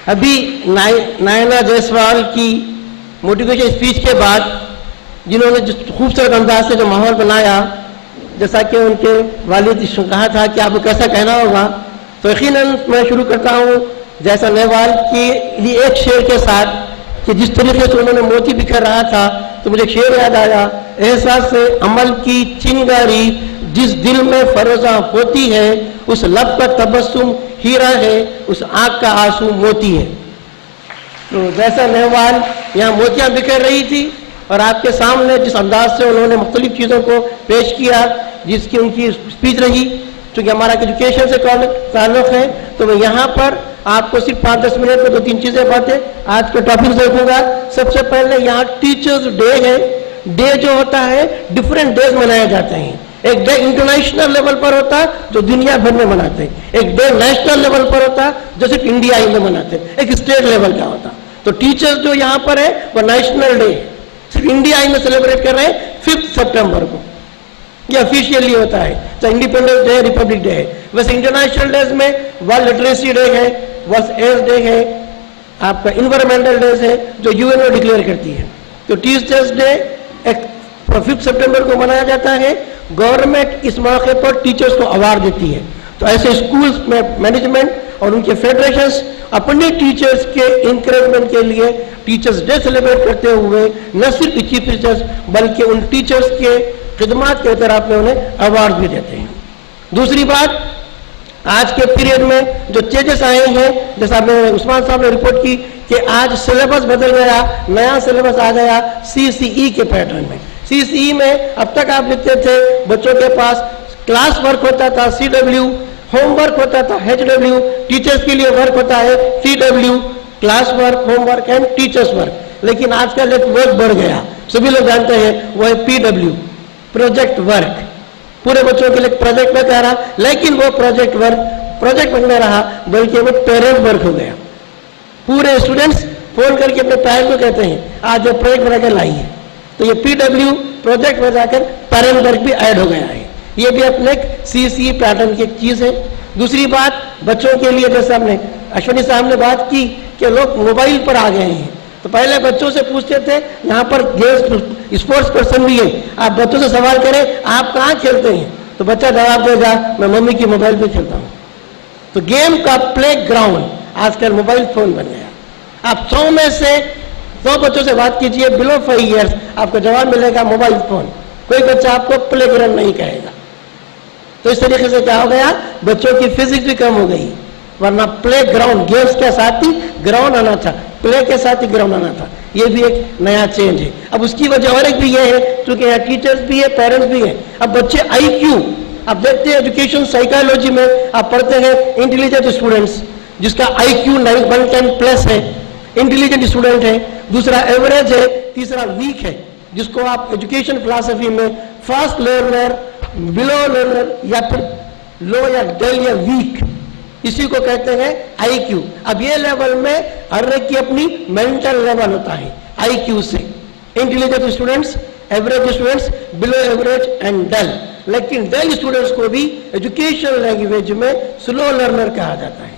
अभी नयना जायसवाल की मोटिवेशन स्पीच के बाद जिन्होंने जो खूबसूरत अंदाज से जो माहौल बनाया, जैसा कि उनके वालिद ने कहा था कि आपको कैसा कहना होगा, तो यकीनन मैं शुरू करता हूँ जैसा नेवाल की एक शेर के साथ कि जिस तरीके से उन्होंने मोती बिखर रहा था, तो मुझे शेर याद आया, एहसास से अमल की चिंगारी जिस दिल में फरोजा होती है, उस लब का तबस्सुम हीरा है, उस आँख का आंसू मोती है। तो जैसा नेवाल यहाँ मोतियाँ बिखर रही थी और आपके सामने जिस अंदाज से उन्होंने मुख्तलिफ चीज़ों को पेश किया, जिसकी उनकी स्पीच रही, क्योंकि हमारा एजुकेशन से ताल्लुक़ है, तो मैं यहाँ पर आपको सिर्फ 5-10 मिनट में 2-3 चीज़ें बातें आज के टॉपिक से रखूँगा। सबसे पहले यहाँ टीचर्स डे है। डे जो होता है डिफरेंट डेज मनाए जाते हैं। एक डे इंटरनेशनल लेवल पर होता है जो दुनिया भर में मनाते हैं, एक डे नेशनल लेवल पर होता है जो सिर्फ इंडिया ही में मनाते हैं, एक स्टेट लेवल का होता है। तो टीचर्स जो यहाँ पर है वो नेशनल डे है, सिर्फ इंडिया ही में सेलिब्रेट कर रहे हैं 5 सितंबर को, ये ऑफिशियली होता है। चाहे इंडिपेंडेंस डे, रिपब्लिक डे है। वैसे इंटरनेशनल डेज में वर्ल्ड लिटरेसी डे है, वर्ल्ड एड्स डे है, आपका इन्वायरमेंटल डेज है जो यूएनओ डिक्लेयर करती है। तो टीचर्स डे 5 सितंबर को मनाया जाता है। गवर्नमेंट इस मौके पर टीचर्स को अवार्ड देती है। तो ऐसे स्कूल्स में मैनेजमेंट और उनके फेडरेशंस अपने टीचर्स के इंकरेजमेंट के लिए टीचर्स डे सेलिब्रेट करते हुए न सिर्फ चीफ टीचर्स बल्कि उन टीचर्स के खिदमात के तरफ में उन्हें अवार्ड भी देते हैं। दूसरी बात, आज के पीरियड में जो चेंजेस आए हैं, जैसा मैंने उस्मान साहब ने रिपोर्ट की कि आज सिलेबस बदल गया, नया सिलेबस आ गया CCE के पैटर्न में। CCE में अब तक आप लिखते थे, बच्चों के पास क्लास वर्क होता था CW, होमवर्क होता था HW, टीचर्स के लिए वर्क होता है TW, class work, homework and teachers work. लेकिन आजकल एक वर्क बढ़ गया, सभी लोग जानते हैं, वो है PW, प्रोजेक्ट वर्क। पूरे बच्चों के लिए प्रोजेक्ट वर्क आ रहा, लेकिन वो प्रोजेक्ट नहीं रहा बल्कि वो पेरेंट वर्क हो गया। पूरे स्टूडेंट्स फोन करके अपने पेरेंट्स को कहते हैं आज ये प्रोजेक्ट बनाकर लाइए। तो ये PW प्रोजेक्ट में जाकर पेरेंट वर्क भी ऐड हो गया है। ये भी अपने CCE पैटर्न की एक चीज है। दूसरी बात, बच्चों के लिए जैसे हमने अश्विनी साहब ने बात की कि लोग मोबाइल पर आ गए हैं, तो पहले बच्चों से पूछते थे, यहाँ पर गेम्स स्पोर्ट्स पर्सन भी है, आप बच्चों से सवाल करें आप कहाँ खेलते हैं, तो बच्चा जवाब देगा मैं मम्मी की मोबाइल पे खेलता हूँ। तो गेम का प्ले ग्राउंड आजकल मोबाइल फोन बन गया। आप 100 में से 100 बच्चों से बात कीजिए बिलो 5 ईयर्स, आपको जवाब मिलेगा मोबाइल फोन। कोई बच्चा आपको प्ले ग्राउंड नहीं कहेगा। तो इस तरीके से क्या हो गया, बच्चों की फिजिक्स भी कम हो गई, वरना प्ले ग्राउंड, गेम्स के साथ ही ग्राउंड आना था, प्ले के साथ ही ग्राउंड आना था। ये भी एक नया चेंज है। अब उसकी वजह और एक भी ये है, क्योंकि यहाँ टीचर्स भी है, पेरेंट्स भी है। अब बच्चे IQ, आप देखते हैं एजुकेशन साइकोलॉजी में आप पढ़ते हैं इंटेलिजेंट स्टूडेंट्स, जिसका IQ 110 प्लस है, इंटेलिजेंट स्टूडेंट है। दूसरा एवरेज है, तीसरा वीक है, जिसको आप एजुकेशन फिलॉसफी में फास्ट लर्नर, बिलो लर्नर या फिर लो या डल या वीक, इसी को कहते हैं IQ। अब ये लेवल में हर एक की अपनी मेंटल लेवल होता है IQ से। Intelligent students, average students, below average and dull. लेकिन डल स्टूडेंट्स को भी एजुकेशन लैंग्वेज में स्लो लर्नर कहा जाता है।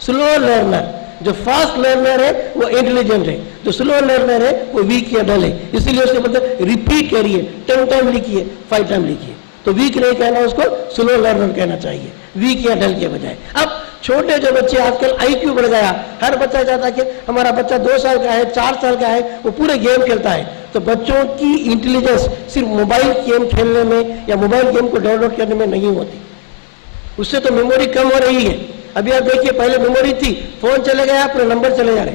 स्लो लर्नर, जो फास्ट लर्नर है वो इंटेलिजेंट है, जो स्लो लर्नर है वो वीक या डल है। इसीलिए उसके मतलब रिपीट करिए, 10 टाइम लिखिए, 5 टाइम लिखिए। तो वीक नहीं कहना, उसको स्लो लर्नर कहना चाहिए, वीक या डल के बजाय। अब छोटे जो बच्चे, आजकल IQ बढ़ गया, हर बच्चा चाहता है कि हमारा बच्चा 2 साल का है, 4 साल का है, वो पूरे गेम खेलता है। तो बच्चों की इंटेलिजेंस सिर्फ मोबाइल गेम खेलने में या मोबाइल गेम को डाउनलोड करने में नहीं होती, उससे तो मेमोरी कम हो रही है। अभी आप देखिए, पहले मेमोरी थी, फोन चले गया, अपने नंबर चले जा रहे।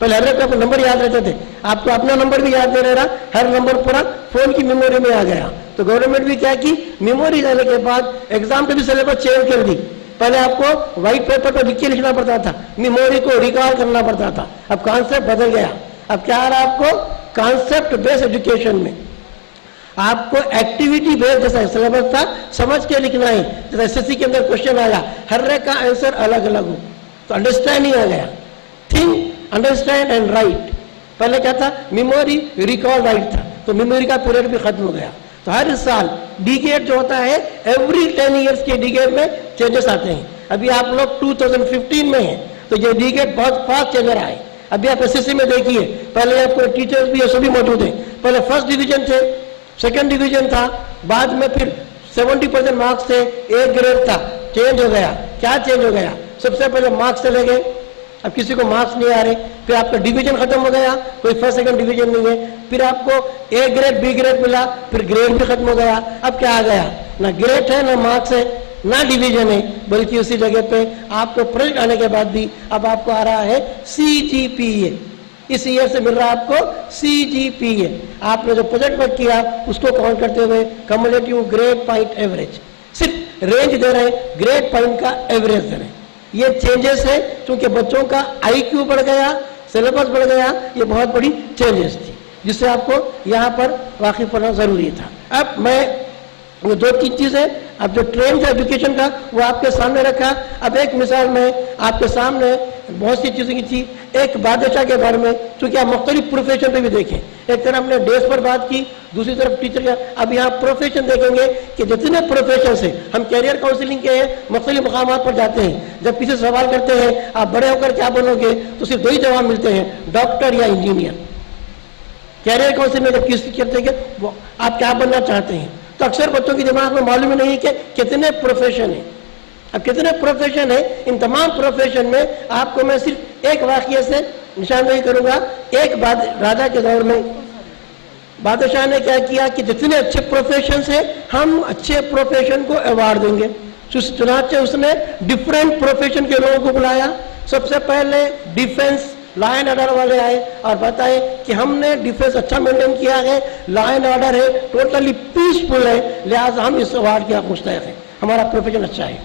पहले हर एक को नंबर याद रहते थे, आपको अपना नंबर भी याद नहीं रह रहा, हर नंबर पूरा फोन की मेमोरी में आ गया। तो गवर्नमेंट भी क्या की, मेमोरी जाने के बाद एग्जाम पे भी सिलेबस चेंज कर दी। पहले आपको व्हाइट पेपर पर लिख के लिखना पड़ता था, मेमोरी को रिकॉल करना पड़ता था। अब कॉन्सेप्ट बदल गया। अब क्या आ रहा है आपको, कॉन्सेप्ट बेस्ड एजुकेशन में आपको एक्टिविटी बेस्ड जैसा सिलेबस था, समझ के लिखना है। जैसे SSC के अंदर क्वेश्चन आया, हर एक का आंसर अलग अलग हो, तो अंडरस्टैंडिंग आ गया। Think, understand and right. पहले क्या था, मेमोरी, रिकॉल, राइट था, तो मेमोरी का पीरियड भी खत्म हो गया। तो हर साल डिकेड जो होता है, एवरी 10 ईयर्स के डिकेड में चेंजेस आते हैं। अभी आप लोग 2015 में हैं, तो ये डिकेड बहुत फास्ट चेंज रहा है। अभी आप एसएससी में देखिए, पहले आपको टीचर्स भी सभी मौजूद हैं। पहले फर्स्ट डिवीजन थे, सेकंड डिवीजन था, बाद में फिर 70% मार्क्स थे, ए ग्रेड था, चेंज हो गया। क्या चेंज हो गया? सबसे पहले मार्क्स चले गए, अब किसी को मार्क्स नहीं आ रहे, फिर आपका डिवीजन खत्म हो गया, कोई फर्स्ट सेकंड डिवीजन नहीं है, फिर आपको ए ग्रेड बी ग्रेड मिला, फिर ग्रेड भी खत्म हो गया। अब क्या आ गया? ना ग्रेड है, ना मार्क्स है, ना डिवीजन है, बल्कि उसी जगह पे आपको प्रोजेक्ट आने के बाद भी अब आपको आ रहा है CGPA। इस ईयर से मिल रहा है आपको CGPA। आपने जो प्रोजेक्ट वर्क किया उसको काउंट करते हुए कम्युलेटिव ग्रेड पॉइंट एवरेज, सिर्फ रेंज दे रहे हैं, ग्रेड पॉइंट का एवरेज दे रहे हैं। ये चेंजेस है क्योंकि बच्चों का IQ बढ़ गया, सिलेबस बढ़ गया, ये बहुत बड़ी चेंजेस थी जिससे आपको यहाँ पर वाकिफ होना जरूरी था। अब मैं वो 2-3 चीजें, अब जो ट्रेंड एजुकेशन का वो आपके सामने रखा। अब एक मिसाल में आपके सामने बहुत सी चीजें की थी। एक बादशाह के बारे में, चूंकि आप मुख्तलिफ प्रोफेशन पे भी देखें, एक तरफ हमने डेज पर बात की, दूसरी तरफ टीचर का। अब यहाँ प्रोफेशन देखेंगे कि जितने प्रोफेशन है, हम कैरियर काउंसलिंग के मुख्तलिफ मकाम पर जाते हैं, जब किसी सवाल करते हैं आप बड़े होकर क्या बनोगे, तो सिर्फ 2 ही जवाब मिलते हैं, डॉक्टर या इंजीनियर। कैरियर काउंसलिंग में जब किसी कहते हैं कि आप क्या बनना चाहते हैं, तो अक्सर बच्चों के दिमाग में मालूम ही नहीं है कि कितने प्रोफेशन है। अब कितने प्रोफेशन है, इन तमाम प्रोफेशन में आपको मैं सिर्फ एक वाकये से निशानदेही करूंगा। एक राजा के दौर में बादशाह ने क्या किया कि जितने अच्छे प्रोफेशन है हम अच्छे प्रोफेशन को अवार्ड देंगे। चुनाचे उसने डिफरेंट प्रोफेशन के लोगों को बुलाया। सबसे पहले डिफेंस लॉ एंड ऑर्डर वाले आए और बताए कि हमने डिफेंस अच्छा मेंटेन किया है, लॉ एंड ऑर्डर है, टोटली पीसफुल है, लिहाजा हम इस अवार्ड के मुस्तहिक हैं, हमारा प्रोफेशन अच्छा है।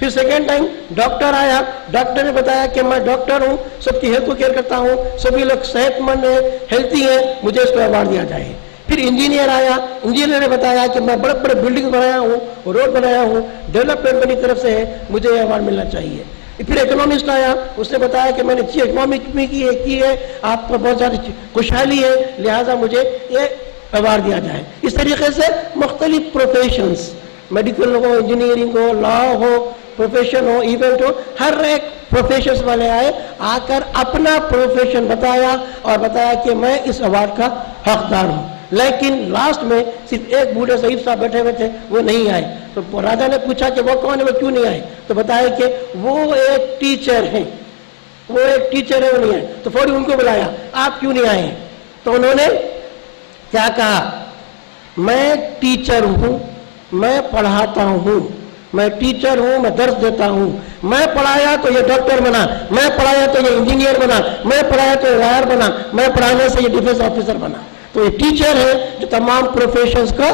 फिर सेकेंड टाइम डॉक्टर आया, डॉक्टर ने बताया कि मैं डॉक्टर हूँ, सबकी हेल्थ को केयर करता हूँ, सभी लोग सेहतमंद है, हेल्थी है, मुझे इसको अवार्ड दिया जाए। फिर इंजीनियर आया, इंजीनियर ने बताया कि मैं बड़े बड़े बिल्डिंग बनाया हूँ, रोड बनाया हूँ, डेवलपमेंट मेरी तरफ से है, मुझे अवार्ड मिलना चाहिए। फिर इकोनॉमिस्ट आया, उसने बताया कि मैंने अच्छी इकोनॉमिक में की है, आपको बहुत ज़्यादा खुशहाली है, लिहाजा मुझे ये अवार्ड दिया जाए। इस तरीके से मुख्तलिफ प्रोफेशंस, मेडिकल हो, इंजीनियरिंग हो, लॉ हो, प्रोफेशन हो, इवेंट हो, हर एक प्रोफेशंस वाले आए, आकर अपना प्रोफेशन बताया और बताया कि मैं इस अवार्ड का हकदार हूँ। लेकिन लास्ट में सिर्फ एक बूढ़े सईद साहब बैठे हुए थे, वो नहीं आए। तो राजा ने पूछा कि वो कौन है, वो क्यों नहीं आए? तो बताया कि वो एक टीचर है, वो एक टीचर है, वो नहीं आए। तो फौरी उनको बुलाया, आप क्यों नहीं आए? तो उन्होंने क्या कहा, मैं टीचर हूँ, मैं पढ़ाता हूँ, मैं टीचर हूँ, मैं दर्स देता हूँ। मैं पढ़ाया तो ये डॉक्टर बना, मैं पढ़ाया तो ये इंजीनियर बना, मैं पढ़ाया तो ये लॉयर बना, मैं पढ़ाने से ये डिफेंस ऑफिसर बना। तो ये टीचर है जो तमाम प्रोफेशंस का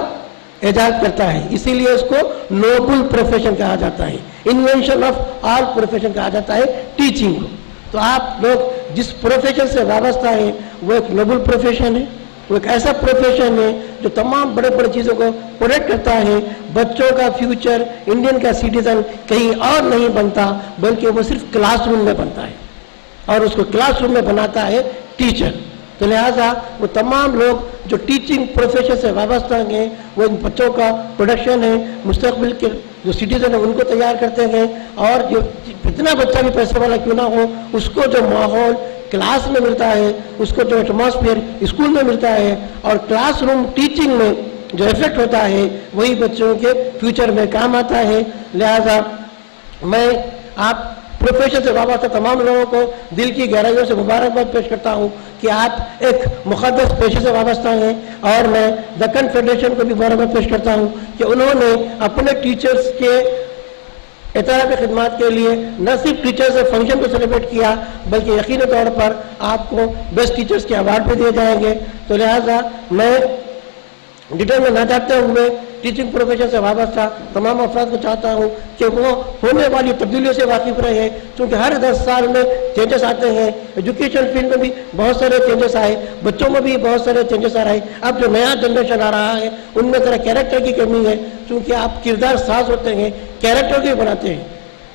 एजाज करता है, इसीलिए इसको नोबल प्रोफेशन कहा जाता है, इन्वेंशन ऑफ ऑल प्रोफेशन कहा जाता है टीचिंग को। तो आप लोग जिस प्रोफेशन से वाबस्ता है वो एक नोबल प्रोफेशन है, वो एक ऐसा प्रोफेशन है जो तमाम बड़े बड़े चीज़ों को प्रोटेक्ट करता है। बच्चों का फ्यूचर, इंडियन का सिटीजन कहीं और नहीं बनता, बल्कि वो सिर्फ क्लासरूम में बनता है, और उसको क्लासरूम में बनाता है टीचर। तो लिहाजा वो तमाम लोग जो टीचिंग प्रोफेशन से वाबस्ता हैं, वो इन बच्चों का प्रोडक्शन है, मुस्तकबिल के जो सिटीजन है उनको तैयार करते हैं। और जो जितना बच्चा भी पैसे वाला क्यों ना हो, उसको जो माहौल क्लास में मिलता है, उसको जो एटमॉस्फेयर स्कूल में मिलता है, और क्लासरूम टीचिंग में जो इफेक्ट होता है, वही बच्चों के फ्यूचर में काम आता है। लिहाजा मैं आप प्रोफेशन से वाबस्ता तमाम लोगों को दिल की गहराइयों से मुबारकबाद पेश करता हूँ कि आप एक मुक़द्दस पेशे से वाबस्ता हैं। और मैं दक्कन फेडरेशन को भी मुबारकबाद पेश करता हूँ कि उन्होंने अपने टीचर्स के एतराफ़ खिदमत के लिए न सिर्फ टीचर्स डे फंक्शन को सेलिब्रेट किया, बल्कि यकीनी तौर पर आपको बेस्ट टीचर्स के अवार्ड भी दिए जाएंगे। तो लिहाजा मैं डिटेल में न जाते हुए टीचिंग प्रोफेशन से वाबस्ता तमाम अफराद को चाहता हूँ कि वो होने वाली तब्दीलियों से वाकिफ रहे, क्योंकि हर 10 साल में चेंजेस आते हैं। एजुकेशन फील्ड में भी बहुत सारे चेंजेस आए, बच्चों में भी बहुत सारे चेंजेस आ रहे हैं। अब जो नया जनरेशन आ रहा है उनमें ज़रा कैरेक्टर की कमी है, क्योंकि आप किरदार साज होते हैं, कैरेक्टर भी बनाते हैं।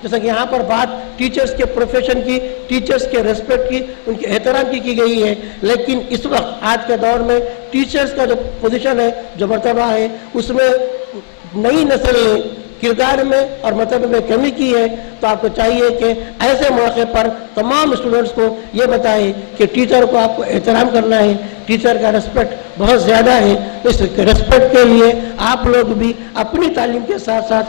जैसा कि यहाँ पर बात टीचर्स के प्रोफेशन की, टीचर्स के रेस्पेक्ट की, उनके एहतराम की गई है, लेकिन इस वक्त आज के दौर में टीचर्स का जो पोजीशन है, जो मर्तबा है, उसमें नई नस्ल ने किरदार में और मर्तबे में कमी की है। तो आपको चाहिए कि ऐसे मौके पर तमाम स्टूडेंट्स को ये बताएं कि टीचर को आपको एहतराम करना है, टीचर का रेस्पेक्ट बहुत ज़्यादा है। तो इस रेस्पेक्ट के लिए आप लोग भी अपनी तालीम के साथ साथ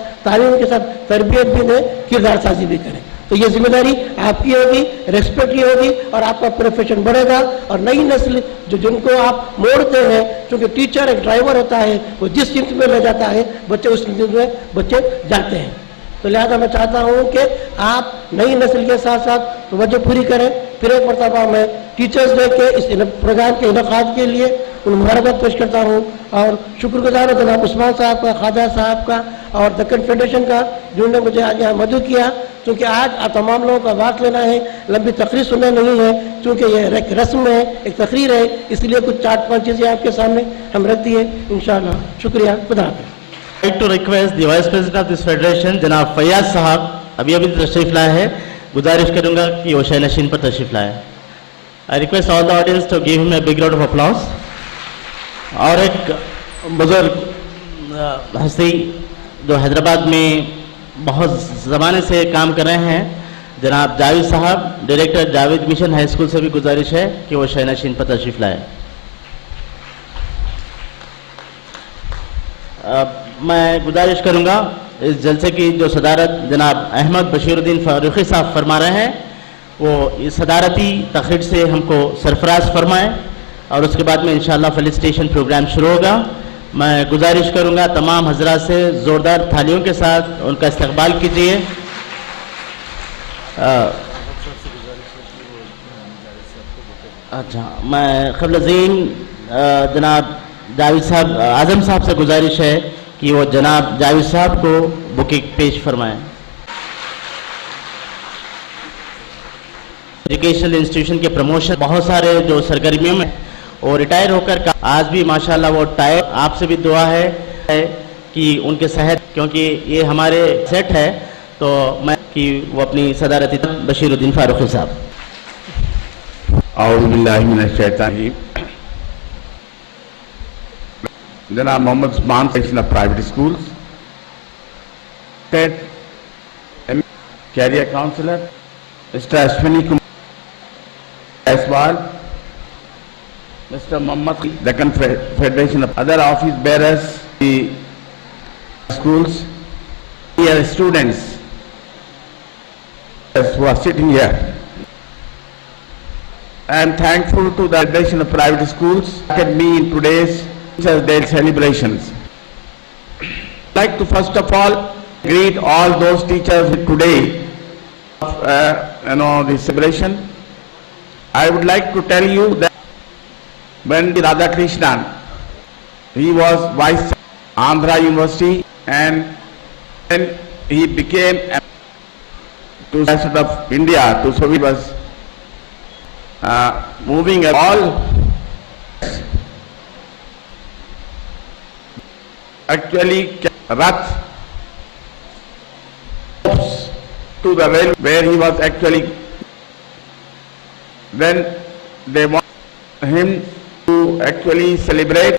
तरबियत भी दें, किरदार साजी भी करें। तो ये जिम्मेदारी आपकी होगी, रेस्पेक्ट की होगी और आपका प्रोफेशन बढ़ेगा। और नई नस्ल जिनको आप मोड़ते हैं, क्योंकि टीचर एक ड्राइवर होता है, वो जिस सिमत में ले जाता है बच्चे उस सिमत में बच्चे जाते हैं। तो लिहाजा मैं चाहता हूँ कि आप नई नस्ल के साथ साथ तवज्जो पूरी करें। फिर एक मरतबा मैं टीचर्स डे के इस प्रोग्राम के इनकाद के लिए उन मुबारकबाद पेश करता हूँ और शुक्रगुजार हूँ जनाब उस्मान साहब का, ख्वाजा साहब का और दक्कन फेडरेशन का, जिन्होंने मुझे आज यहाँ मदद किया। क्योंकि आज आप तमाम लोगों का बात लेना है, लंबी तकरीर सुनना नहीं है, क्योंकि ये एक रस्म है, एक तकरीर है, इसलिए कुछ 4-5 चीज़ें आपके सामने हम रख दिए इंशाअल्लाह। शुक्रिया, खुदा हाफ़िज़। I'd like to request the Vice President of this Federation, जनाब फैयाज साहब, अभी तशरीफ लाए हैं। गुजारिश करूंगा कि वो शय नशीन पर तशरीफ लाए। I request all the audience to give him a big round of applause. और एक बुजुर्ग हस्ती जो हैदराबाद में बहुत ज़माने से काम कर रहे हैं, जनाब जावेद साहब, डायरेक्टर जावेद मिशन हाई स्कूल से भी गुजारिश है कि वो शय नशीन पर तशरीफ लाए। मैं गुजारिश करूंगा इस जलसे की जो सदारत जनाब अहमद बशीरुद्दीन फारूकी साहब फरमा रहे हैं, वो इस सदारती तकरीर से हमको सरफराज फरमाएं और उसके बाद में इंशाअल्लाह फेलिसिटेशन प्रोग्राम शुरू होगा। मैं गुजारिश करूंगा तमाम हजरात से ज़ोरदार थालियों के साथ उनका इस्तकबाल कीजिए। अच्छा, मैं क़ब्ल-ए-ज़ीन जनाब जावेद साहब, आज़म साहब से गुजारिश है कि वो जनाब जावेद साहब को बुकिंग पेश फरमाएं। एजुकेशनल इंस्टीट्यूशन के प्रमोशन बहुत सारे जो सरगर्मियों में और रिटायर होकर आज भी माशाल्लाह वो टायर, आपसे भी दुआ है कि उनके सेहत, क्योंकि ये हमारे सेट है, तो मैं कि वो अपनी सदारती बशीरुद्दीन फारूकी साहब। औज़ु बिल्लाहि मिनश शैतानिर Janaab Mohammad Usman, section of private schools, State Career Counselor, Mr. Ashwini Kumar Jaiswal, Mr. Mohammad, Deccan Federation of other office bearers, the schools, dear students who are sitting here. I am thankful to the Federation of Private Schools that me in today's Teachers' Day celebrations. I'd like to first of all greet all those teachers today the celebration. I would like to tell you that when Radhakrishnan, he was vice Andhra University, and then he became to President of India, so he was moving all actually Rath to the rail where he was actually, then they want him to actually celebrate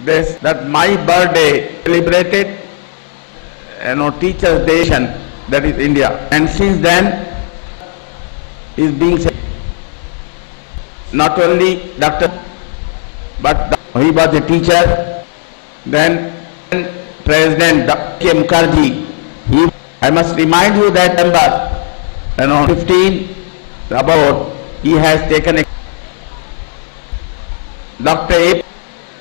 this, that my birthday celebrated Teachers' Day, that is India, and since then is being not only doctor but he was a teacher. Then President Dr. K. Mukherjee, I must remind you that number 15 about he has taken a Dr. A.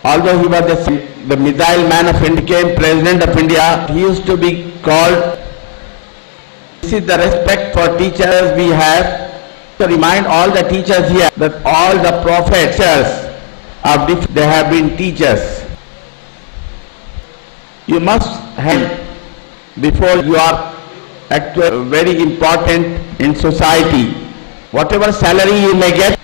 Although he was the missile man of India, became President of India, he used to be called. This is the respect for teachers we have, to remind all the teachers here that all the prophets of they have been teachers. You must have, before you are actually very important in society, whatever salary you may get,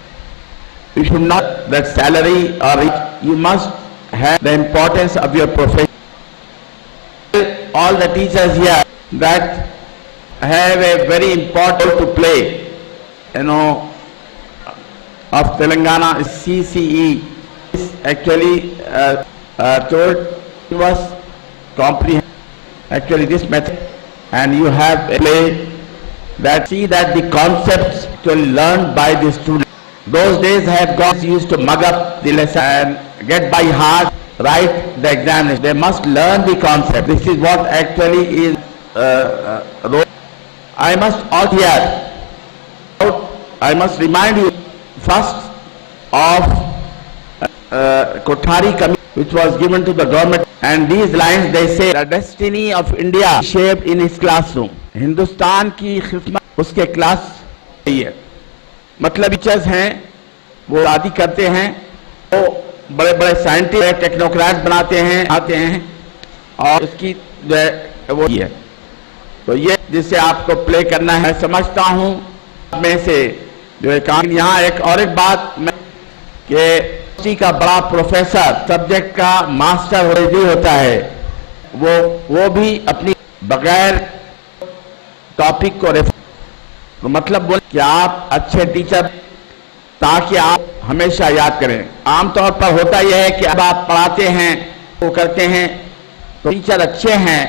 you should not that salary, or you must have the importance of your profession. All the teachers here that have a very important role to play, of Telangana. CCE is actually told to us comprehend actually this method, and you have a play that see that the concepts to learned by the student. Those days have gone, used to mug up the lesson and get by heart, write the examination. They must learn the concept. This is what actually is role. I must also here, I must remind you first of Kothari Committee, which was given to the government, and these lines they say, the destiny of India shaped in its classroom. Hindustan की खिदमत उसके क्लास है, मतलब टीचर्स हैं वो आदि करते हैं, वो बड़े बड़े साइंटिस्ट टेक्नोक्रेट्स बनाते हैं, आते हैं, और उसकी जो है वो है। तो ये जिससे आपको प्ले करना है, समझता हूँ में से जो है काम। यहाँ एक बात मैं कि का बड़ा प्रोफेसर सब्जेक्ट का मास्टर भी होता है, वो भी अपनी बगैर टॉपिक को तो मतलब बोले कि आप अच्छे टीचर ताकि आप हमेशा याद करें। आमतौर पर होता यह है कि अब आप पढ़ाते हैं वो करते हैं तो टीचर अच्छे हैं,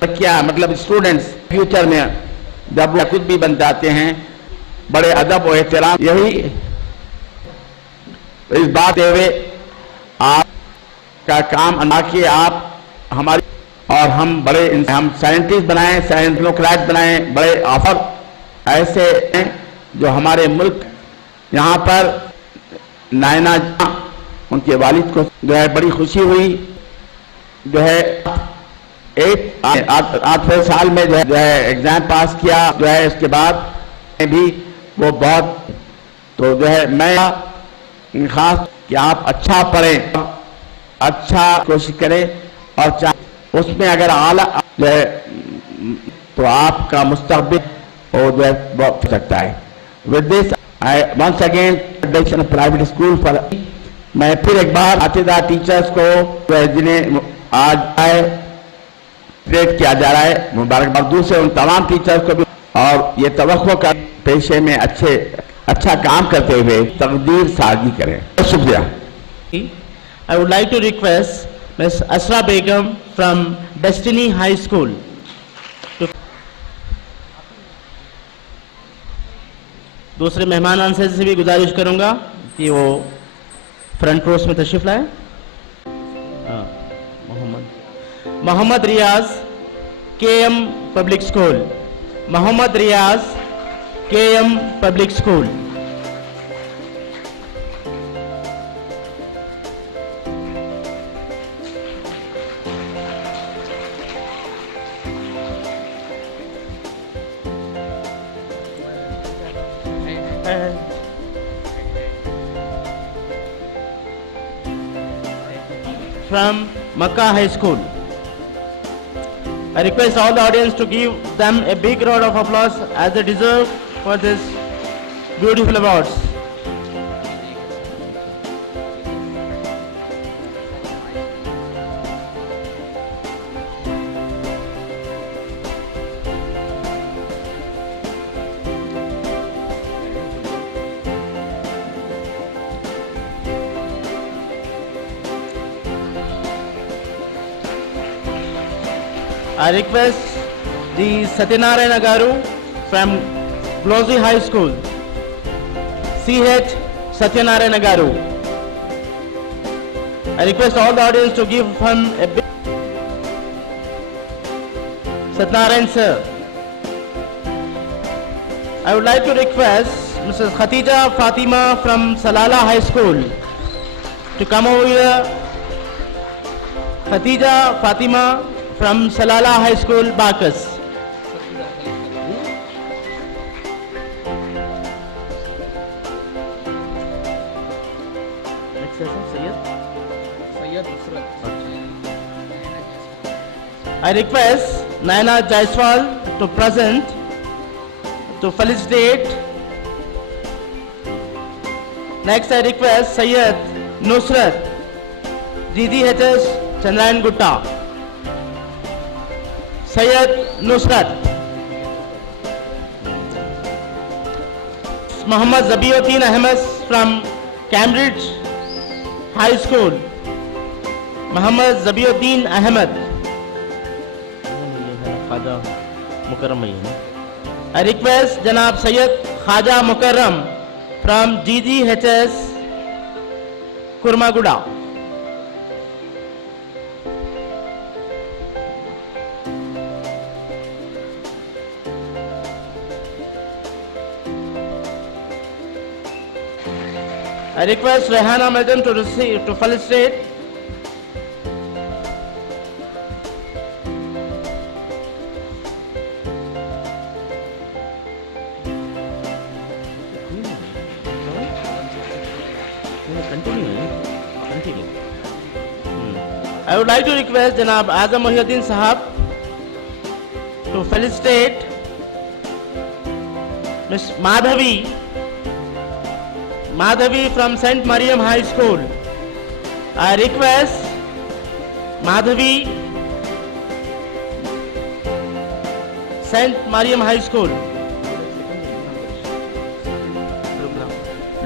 तो क्या मतलब स्टूडेंट्स फ्यूचर में जब वो खुद भी बन जाते हैं बड़े अदब और एहतराम। यही इस बात हुए आपका काम अना कि आप हमारी और हम साइंटिस्ट बनाएं, टेक्नोक्रेट बनाएं, बड़े ऑफर ऐसे हैं जो हमारे मुल्क। यहाँ पर नायना उनके वालिद को जो है बड़ी खुशी हुई, जो है 8वें साल में जो है एग्जाम पास किया, जो है इसके बाद भी वो बहुत, तो जो है मैं खास कि आप अच्छा पढ़ें, अच्छा कोशिश करें, और उसमें अगर आला जो है तो आपका मुस्तकबिल और जो है बहुत हो सकता है। With this I once again direction of private school पर मैं फिर एक बार आतेदार टीचर्स को जिन्हें आज आए ग्रेड किया जा रहा है मुबारकबाद दूसरे उन तमाम टीचर्स को भी, और ये तवक्को कर पेशे में अच्छा काम करते हुए तकदीर साजी करें। शुक्रिया। I would like to request Ms. Asra Begum from Destiny High School to दूसरे मेहमान से भी गुजारिश करूंगा कि वो फ्रंट रोस में तशरीफ लाए। Mohammad Riyaz KM public school, Mohammad Riyaz KM public school. From Makkah High School. I request all the audience to give them a big round of applause as they deserve for this beautiful awards. I request the Satyanarayana Garu from Glossy High School, CH Satyanarayana Garu. I request all the audience to give him a big Satyanarayan sir. I would like to request Mrs. Khatija Fatima from Salala High School to come over here. Khatija Fatima from Salala High School, Bacchus. I request Naina Jaiswal to present to felicitate. Next I request Sayyid Nusrat DDHS Chandrayan Gutta. Sayyid Nusrat. Muhammad Zabiuddin Ahmed from Cambridge High School. Muhammad Zabiuddin Ahmed. Khaja Mukarram bhai hai. I request Janab Sayyid Khaja Mukarram from GGHS Kurmaguda. I request Rehana Madam to felicitate I would like to request Janab Azam Muhyiddin Sahab to felicitate Miss Madhavi from St. Mariam High School. I request Madhavi, St. Mariam High School.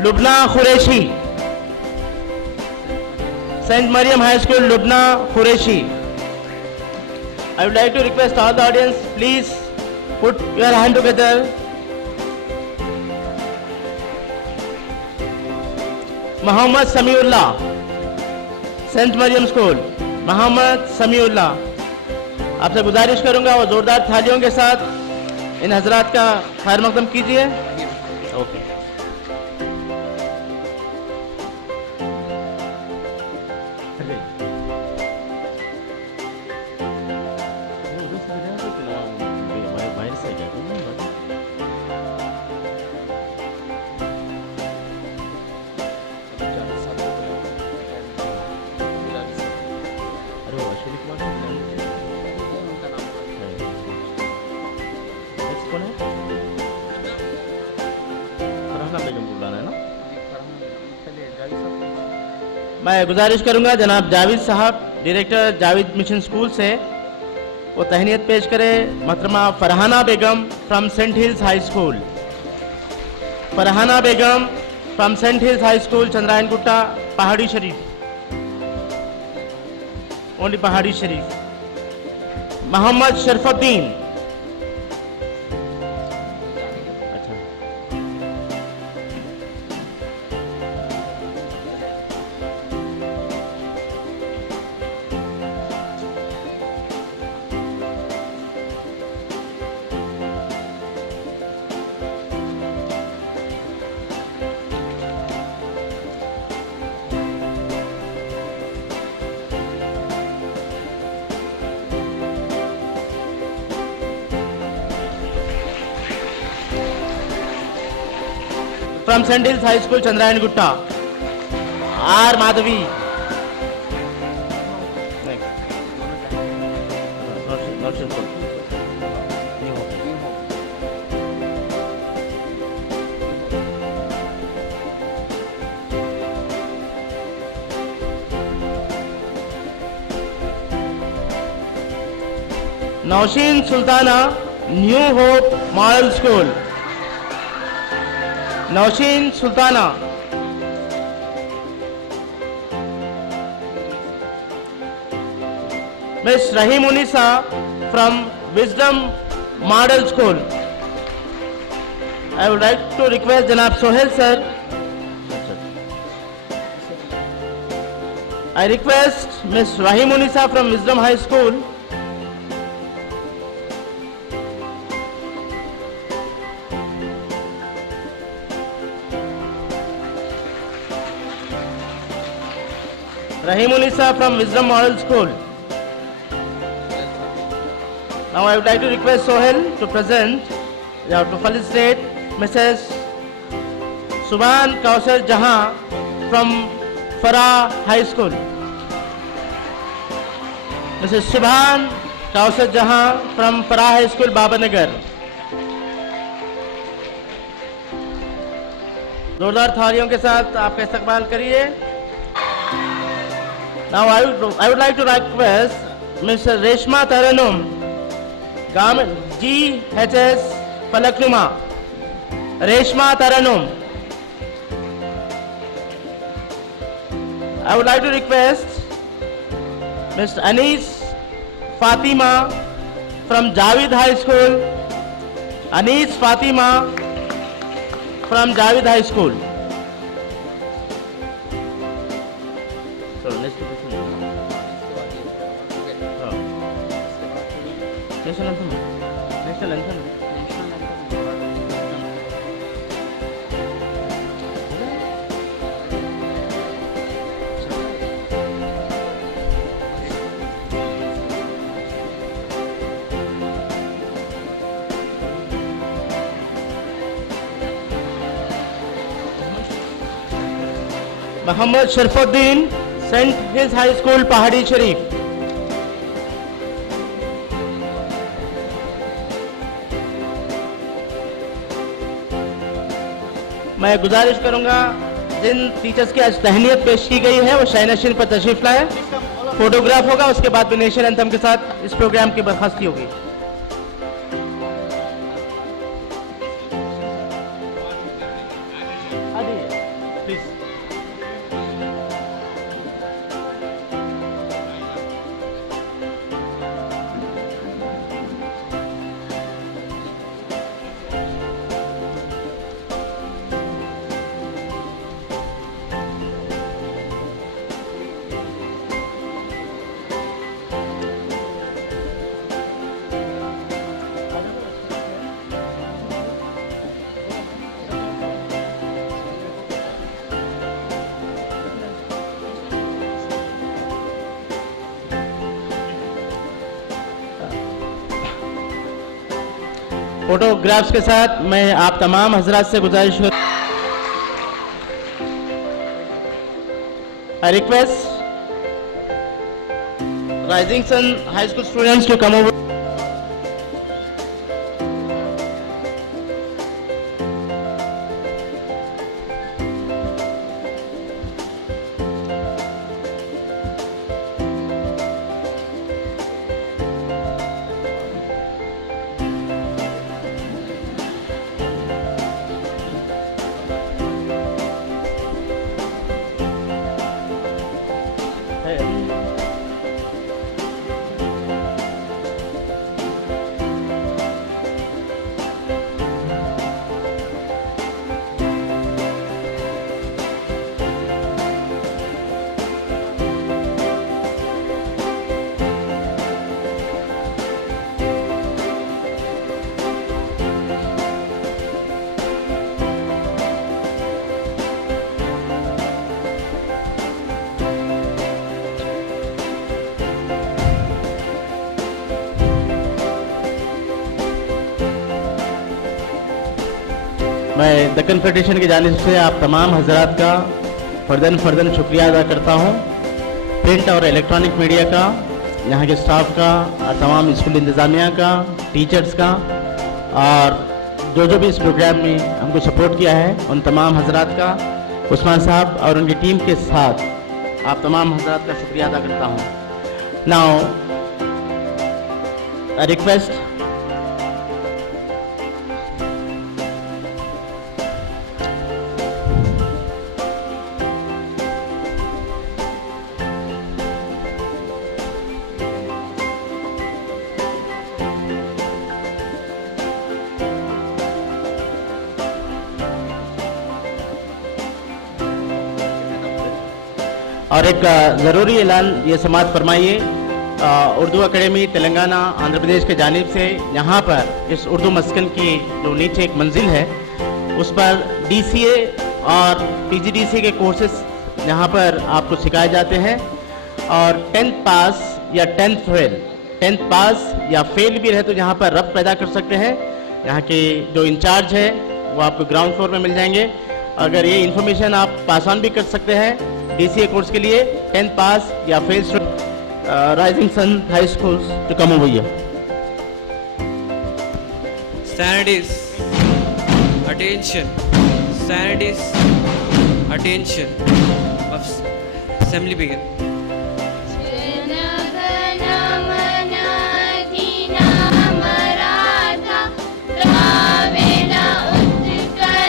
Lubna Qureshi. St. Mariam High School, Lubna Qureshi. I would like to request all the audience, please put your hand together. Muhammad Samiullah, St. Mariam School. Muhammad Samiullah. आपसे गुजारिश करूंगा और जोरदार थालियों के साथ इन हजरात का खैर मकदम कीजिए. ओके. मैं गुजारिश करूंगा जनाब जावेद साहब, डायरेक्टर जावेद मिशन स्कूल से, वो तहनीत पेश करें मोहतरमा Farhana Begum from saint hills high school. Farhana Begum from saint hills high school, Chandrayan Gutta, Pahadi Sharif. ओनली पहाड़ी शरीफ. मोहम्मद Sharfuddin. From St. Hills High School, Chandrayan Gutta, R. Madhavi. Nausheen Sultana, New Hope Model School. Nausheen Sultana. Miss Rahim Unisa from Wisdom Model School. I would like to request Janab Sohail sir. I request Miss Rahim Unisa from Wisdom High School. Rahim Unisa from Wisdom Model School. Now I would like to request Sohail to present, to felicitate Mrs. Subhan Kausar Jahan from Farah High School. Mrs. Subhan Kausar Jahan from Farah High School, Babanagar. जोरदार थालियों के साथ आपका इस्तकबाल करिए. Now I would like to request Mr. Reshma Taranum, GHS Falaknuma. Reshma Taranum. I would like to request Ms. Anis Fatima from Javid High School. Anis Fatima from Javid High School. So next to this one. National anthem. National anthem. Muhammad Sharfuddin sent his high school Pahadi Sharif. मैं गुजारिश करूंगा जिन टीचर्स की आज तहनीत पेश की गई है वो शायनशीन पर तशरीफ लाए। फोटोग्राफ होगा, उसके बाद भी नेशनल एंथम के साथ इस प्रोग्राम की बर्खास्ती होगी। प्लीज। फोटोग्राफ्स के साथ मैं आप तमाम हजरात से गुजारिश कर I request Rising Sun High School students to come over. मैं दक्कन फेडरेशन की जानिब से आप तमाम हजरात का फर्दन शुक्रिया अदा करता हूँ। प्रिंट और इलेक्ट्रॉनिक मीडिया का, यहाँ के स्टाफ का और तमाम स्कूल इंतज़ामिया का, टीचर्स का और जो भी इस प्रोग्राम में हमको सपोर्ट किया है उन तमाम हजरात का, उस्मान साहब और उनकी टीम के साथ आप तमाम हजरात का शुक्रिया अदा करता हूँ। नाउ आई रिक्वेस्ट और एक ज़रूरी ऐलान ये समात फरमाइए। उर्दू एकेडमी तेलंगाना आंध्र प्रदेश के जानिब से यहाँ पर इस उर्दू मस्कन की जो नीचे एक मंजिल है उस पर DCA और PGDCA के कोर्सेस यहाँ पर आपको सिखाए जाते हैं और 10th पास या 10th पास या फेल भी रहे तो यहाँ पर रब्त पैदा कर सकते हैं। यहाँ के जो इंचार्ज है वो आपको ग्राउंड फ्लोर में मिल जाएंगे। अगर ये इन्फॉर्मेशन आप पास ऑन भी कर सकते हैं DCA कोर्स के लिए 10th पास या fail rising sun high schools to come over here. Sanities, attention, sanities, attention. Assembly begin. Marathi, Marathi, Dravida, Utkal.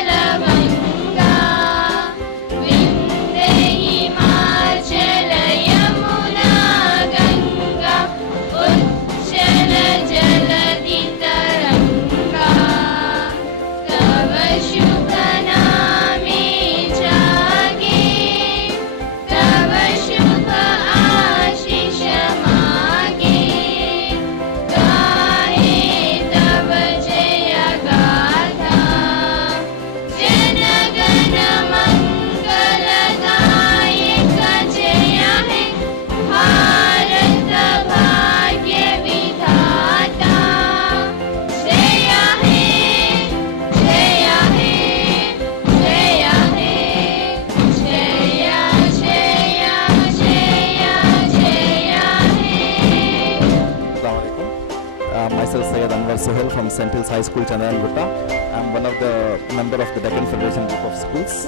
Myself Syed Anwar Sohail from St. Hills High School, Chandrayana. I'm one of the member of the Deccan Federation group of schools,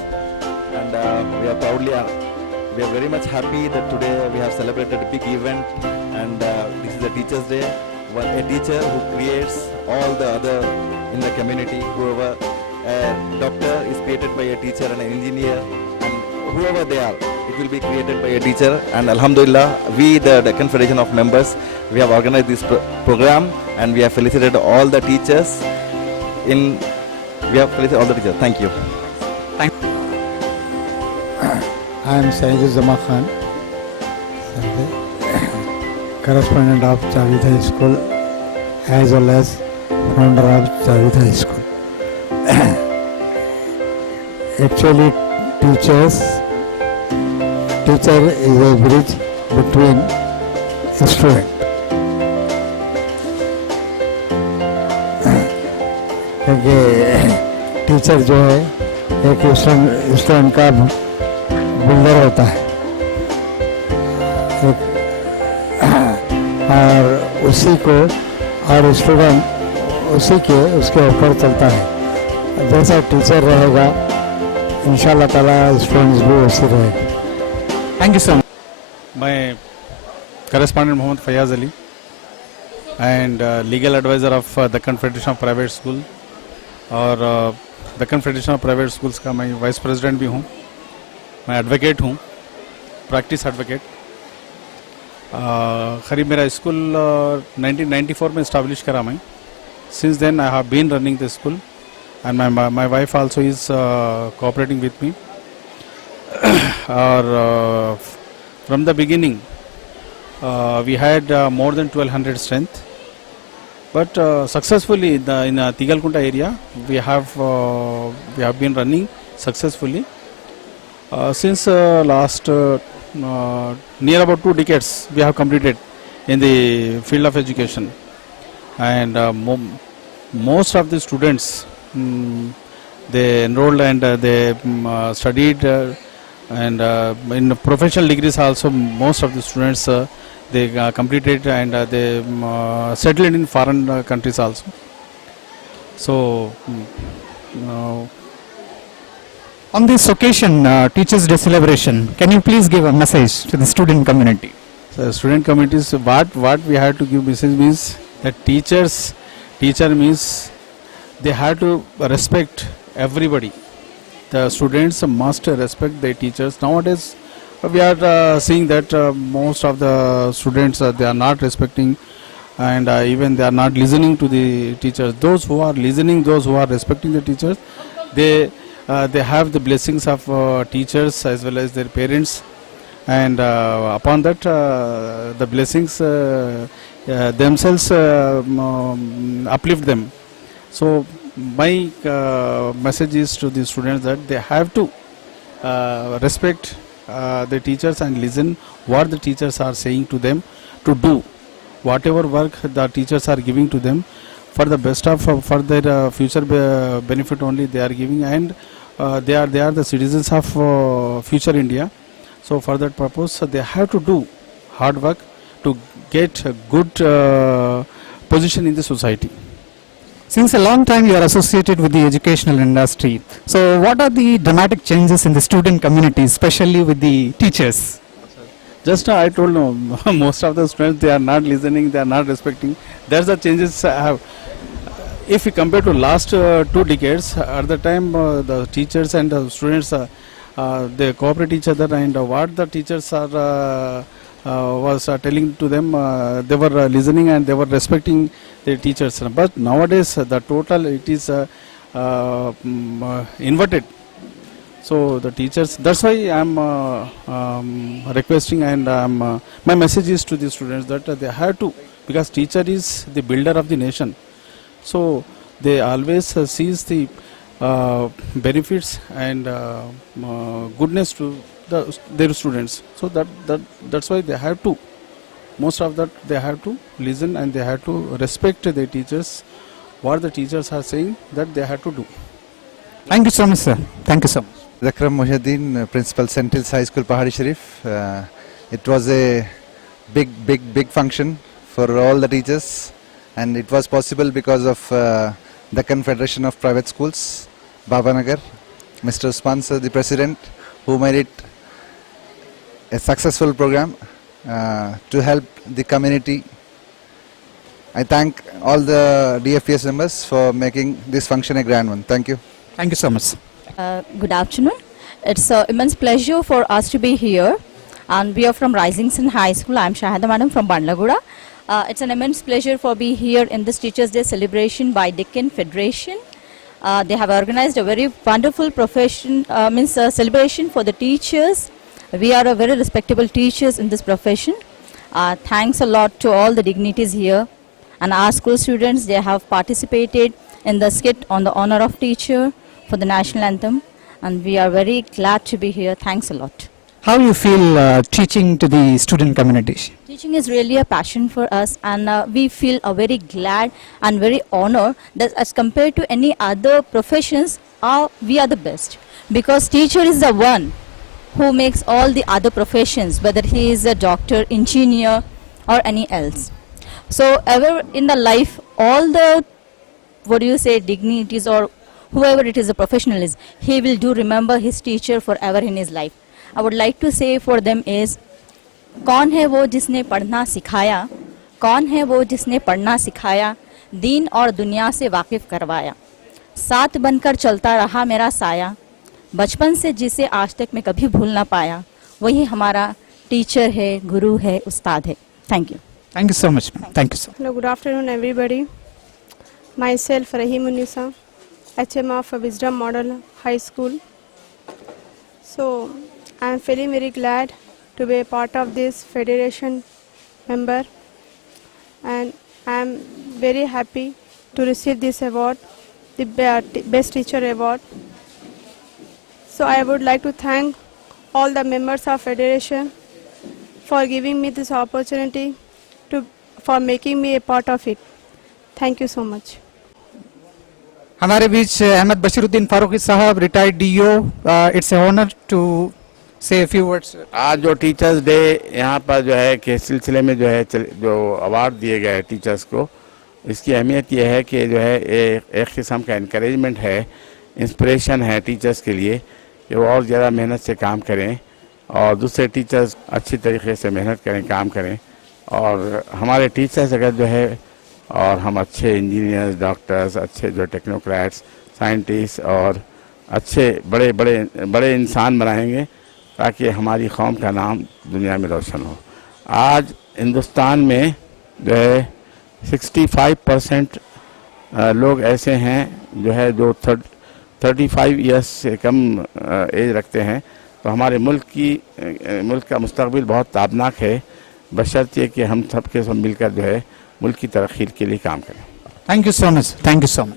and we are very much happy that today we have celebrated a big event, and this is the Teachers' Day. A teacher who creates all the other in the community, whoever a doctor is created by a teacher and an engineer, and whoever they are, it will be created by a teacher. And Alhamdulillah, we the Deccan Federation of members, we have organized this program, and we have felicitated all the teachers. Thank you. I am Saeed Zama Khan, correspondent of Javed High School as well as founder of Javed High School. Actually, teacher is a bridge between student. क्योंकि टीचर जो है एक स्टूडेंट का बिल्डर होता है, और उसी को और स्टूडेंट उसके ऊपर चलता है. जैसा टीचर रहेगा इंशाल्लाह ताला स्टूडेंट्स भी वैसे रहेंगे. Thank you sir. मैं correspondent Mohammad Fayaz Ali and legal advisor of Deccan Federation of Private School, और Deccan Federation of Private Schools का मैं वाइस प्रेसिडेंट भी हूँ. मैं एडवोकेट हूँ, प्रैक्टिस एडवोकेट. करीब मेरा स्कूल 1994 में इस्टेब्लिश करा मैं. Since then I have been running the school, and my wife also is cooperating with me. Or from the beginning we had more than 1200 strength, but successfully in Tigalkunta area we have been running successfully since last near about 2 decades we have completed in the field of education. And most of the students they enrolled and they studied, and in professional degrees also most of the students they completed, and they settled in foreign countries also. So on this occasion, Teachers' Day celebration, can you please give a message to the student community? So student communities, what we have to give message means that teacher means they have to respect everybody. The students must respect their teachers. Nowadays we are seeing that most of the students they are not respecting, and even they are not listening to the teachers. Those who are listening, those who are respecting the teachers, they have the blessings of teachers as well as their parents, and upon that the blessings themselves uplift them. So my message is to the students that they have to respect the teachers and listen what the teachers are saying to them, to do whatever work the teachers are giving to them for the best of for their future benefit only they are giving, and they are the citizens of future India. So for that purpose they have to do hard work to get a good position in the society. Since a long time you are associated with the educational industry, so what are the dramatic changes in the student community, especially with the teachers? Just I told no, most of the students they are not listening, they are not respecting. There's the changes I have. If we compare to last 2 decades, at the time the teachers and the students they cooperate each other, and what the teachers are was telling to them, they were listening and they were respecting the teachers. But nowadays the total it is inverted. So the teachers, that's why I am requesting, and my message is to the students that they have to, because teacher is the builder of the nation. So they always sees the benefits and goodness to their students. So that's why they have to, most of that they have to listen, and they have to respect their teachers. What the teachers are saying, that they have to do. Thank you so much, sir. Thank you so much. Zakram Muhyiddin, Principal St. Hills High School, Pahari Sharif. It was a big function for all the teachers, and it was possible because of Deccan Federation of Private Schools, Babanagar, Mr. Usman sir, the president, who made it a successful program to help the community. I thank all the DFPS members for making this function a grand one. Thank you. Thank you so much. Good afternoon. It's an immense pleasure for us to be here, and we are from Rising Sun High School. I'm Shahada Madam from Bandlaguda. It's an immense pleasure for be here in this Teachers' Day celebration by Deccan Federation. They have organized a very wonderful celebration for the teachers. We are a very respectable teachers in this profession. Thanks a lot to all the dignitaries here, and our school students. They have participated in the skit on the honor of teacher for the national anthem, and we are very glad to be here. Thanks a lot. How you feel teaching to the student community? Teaching is really a passion for us, and we feel very glad and very honored that as compared to any other professions, we are the best, because teacher is the one who makes all the other professions, whether he is a doctor, engineer or any else. So ever in the life, all the dignities or whoever it is a professional is, he will do remember his teacher forever in his life. I would like to say for them is, कौन है वो जिसने पढ़ना सिखाया, कौन है वो जिसने पढ़ना सिखाया, दीन और दुनिया से वाकिफ करवाया, साथ बनकर चलता रहा मेरा साया, बचपन से जिसे आज तक मैं कभी भूल ना पाया, वही हमारा टीचर है, गुरु है, उस्ताद है. Thank you. Thank you so much. Thank you so much. Hello, good afternoon everybody. Myself Rahim Unisa, HM of Wisdom Model High School. So I am feeling very glad to be a part of this federation member, and I am very happy to receive this award, the Best Teacher Award. So I would like to thank all the members of federation for giving me this opportunity for making me a part of it. Thank you so much. हमारे बीच अहमद बशीरुद्दीन फारूकी साहब, retired DO. It's a honour to say a few words. आज जो teachers day यहाँ पर जो है के सिलसिले में जो है जो अवार्ड दिए गए टीचर्स को, इसकी अहमियत ये है कि जो है एक किस्म का इनकरेजमेंट है, इंस्पिरेशन है टीचर्स के लिए कि वो और ज़्यादा मेहनत से काम करें और दूसरे टीचर्स अच्छी तरीके से मेहनत करें, काम करें. और हमारे टीचर्स अगर जो है और हम अच्छे इंजीनियर्स, डॉक्टर्स, अच्छे जो टेक्नोक्रेट्स, साइंटिस्ट और अच्छे बड़े इंसान बनाएंगे ताकि हमारी कौम का नाम दुनिया में रोशन हो. आज हिंदुस्तान में जो है 65% लोग ऐसे हैं जो है जो 35 इयर्स से कम एज रखते हैं. तो हमारे मुल्क का मुस्तकबिल बहुत ताबनाक है, बशर्ते कि हम सब के सब मिलकर जो है मुल्क की तरक्की के लिए काम करें. Thank you so much. Thank you so much.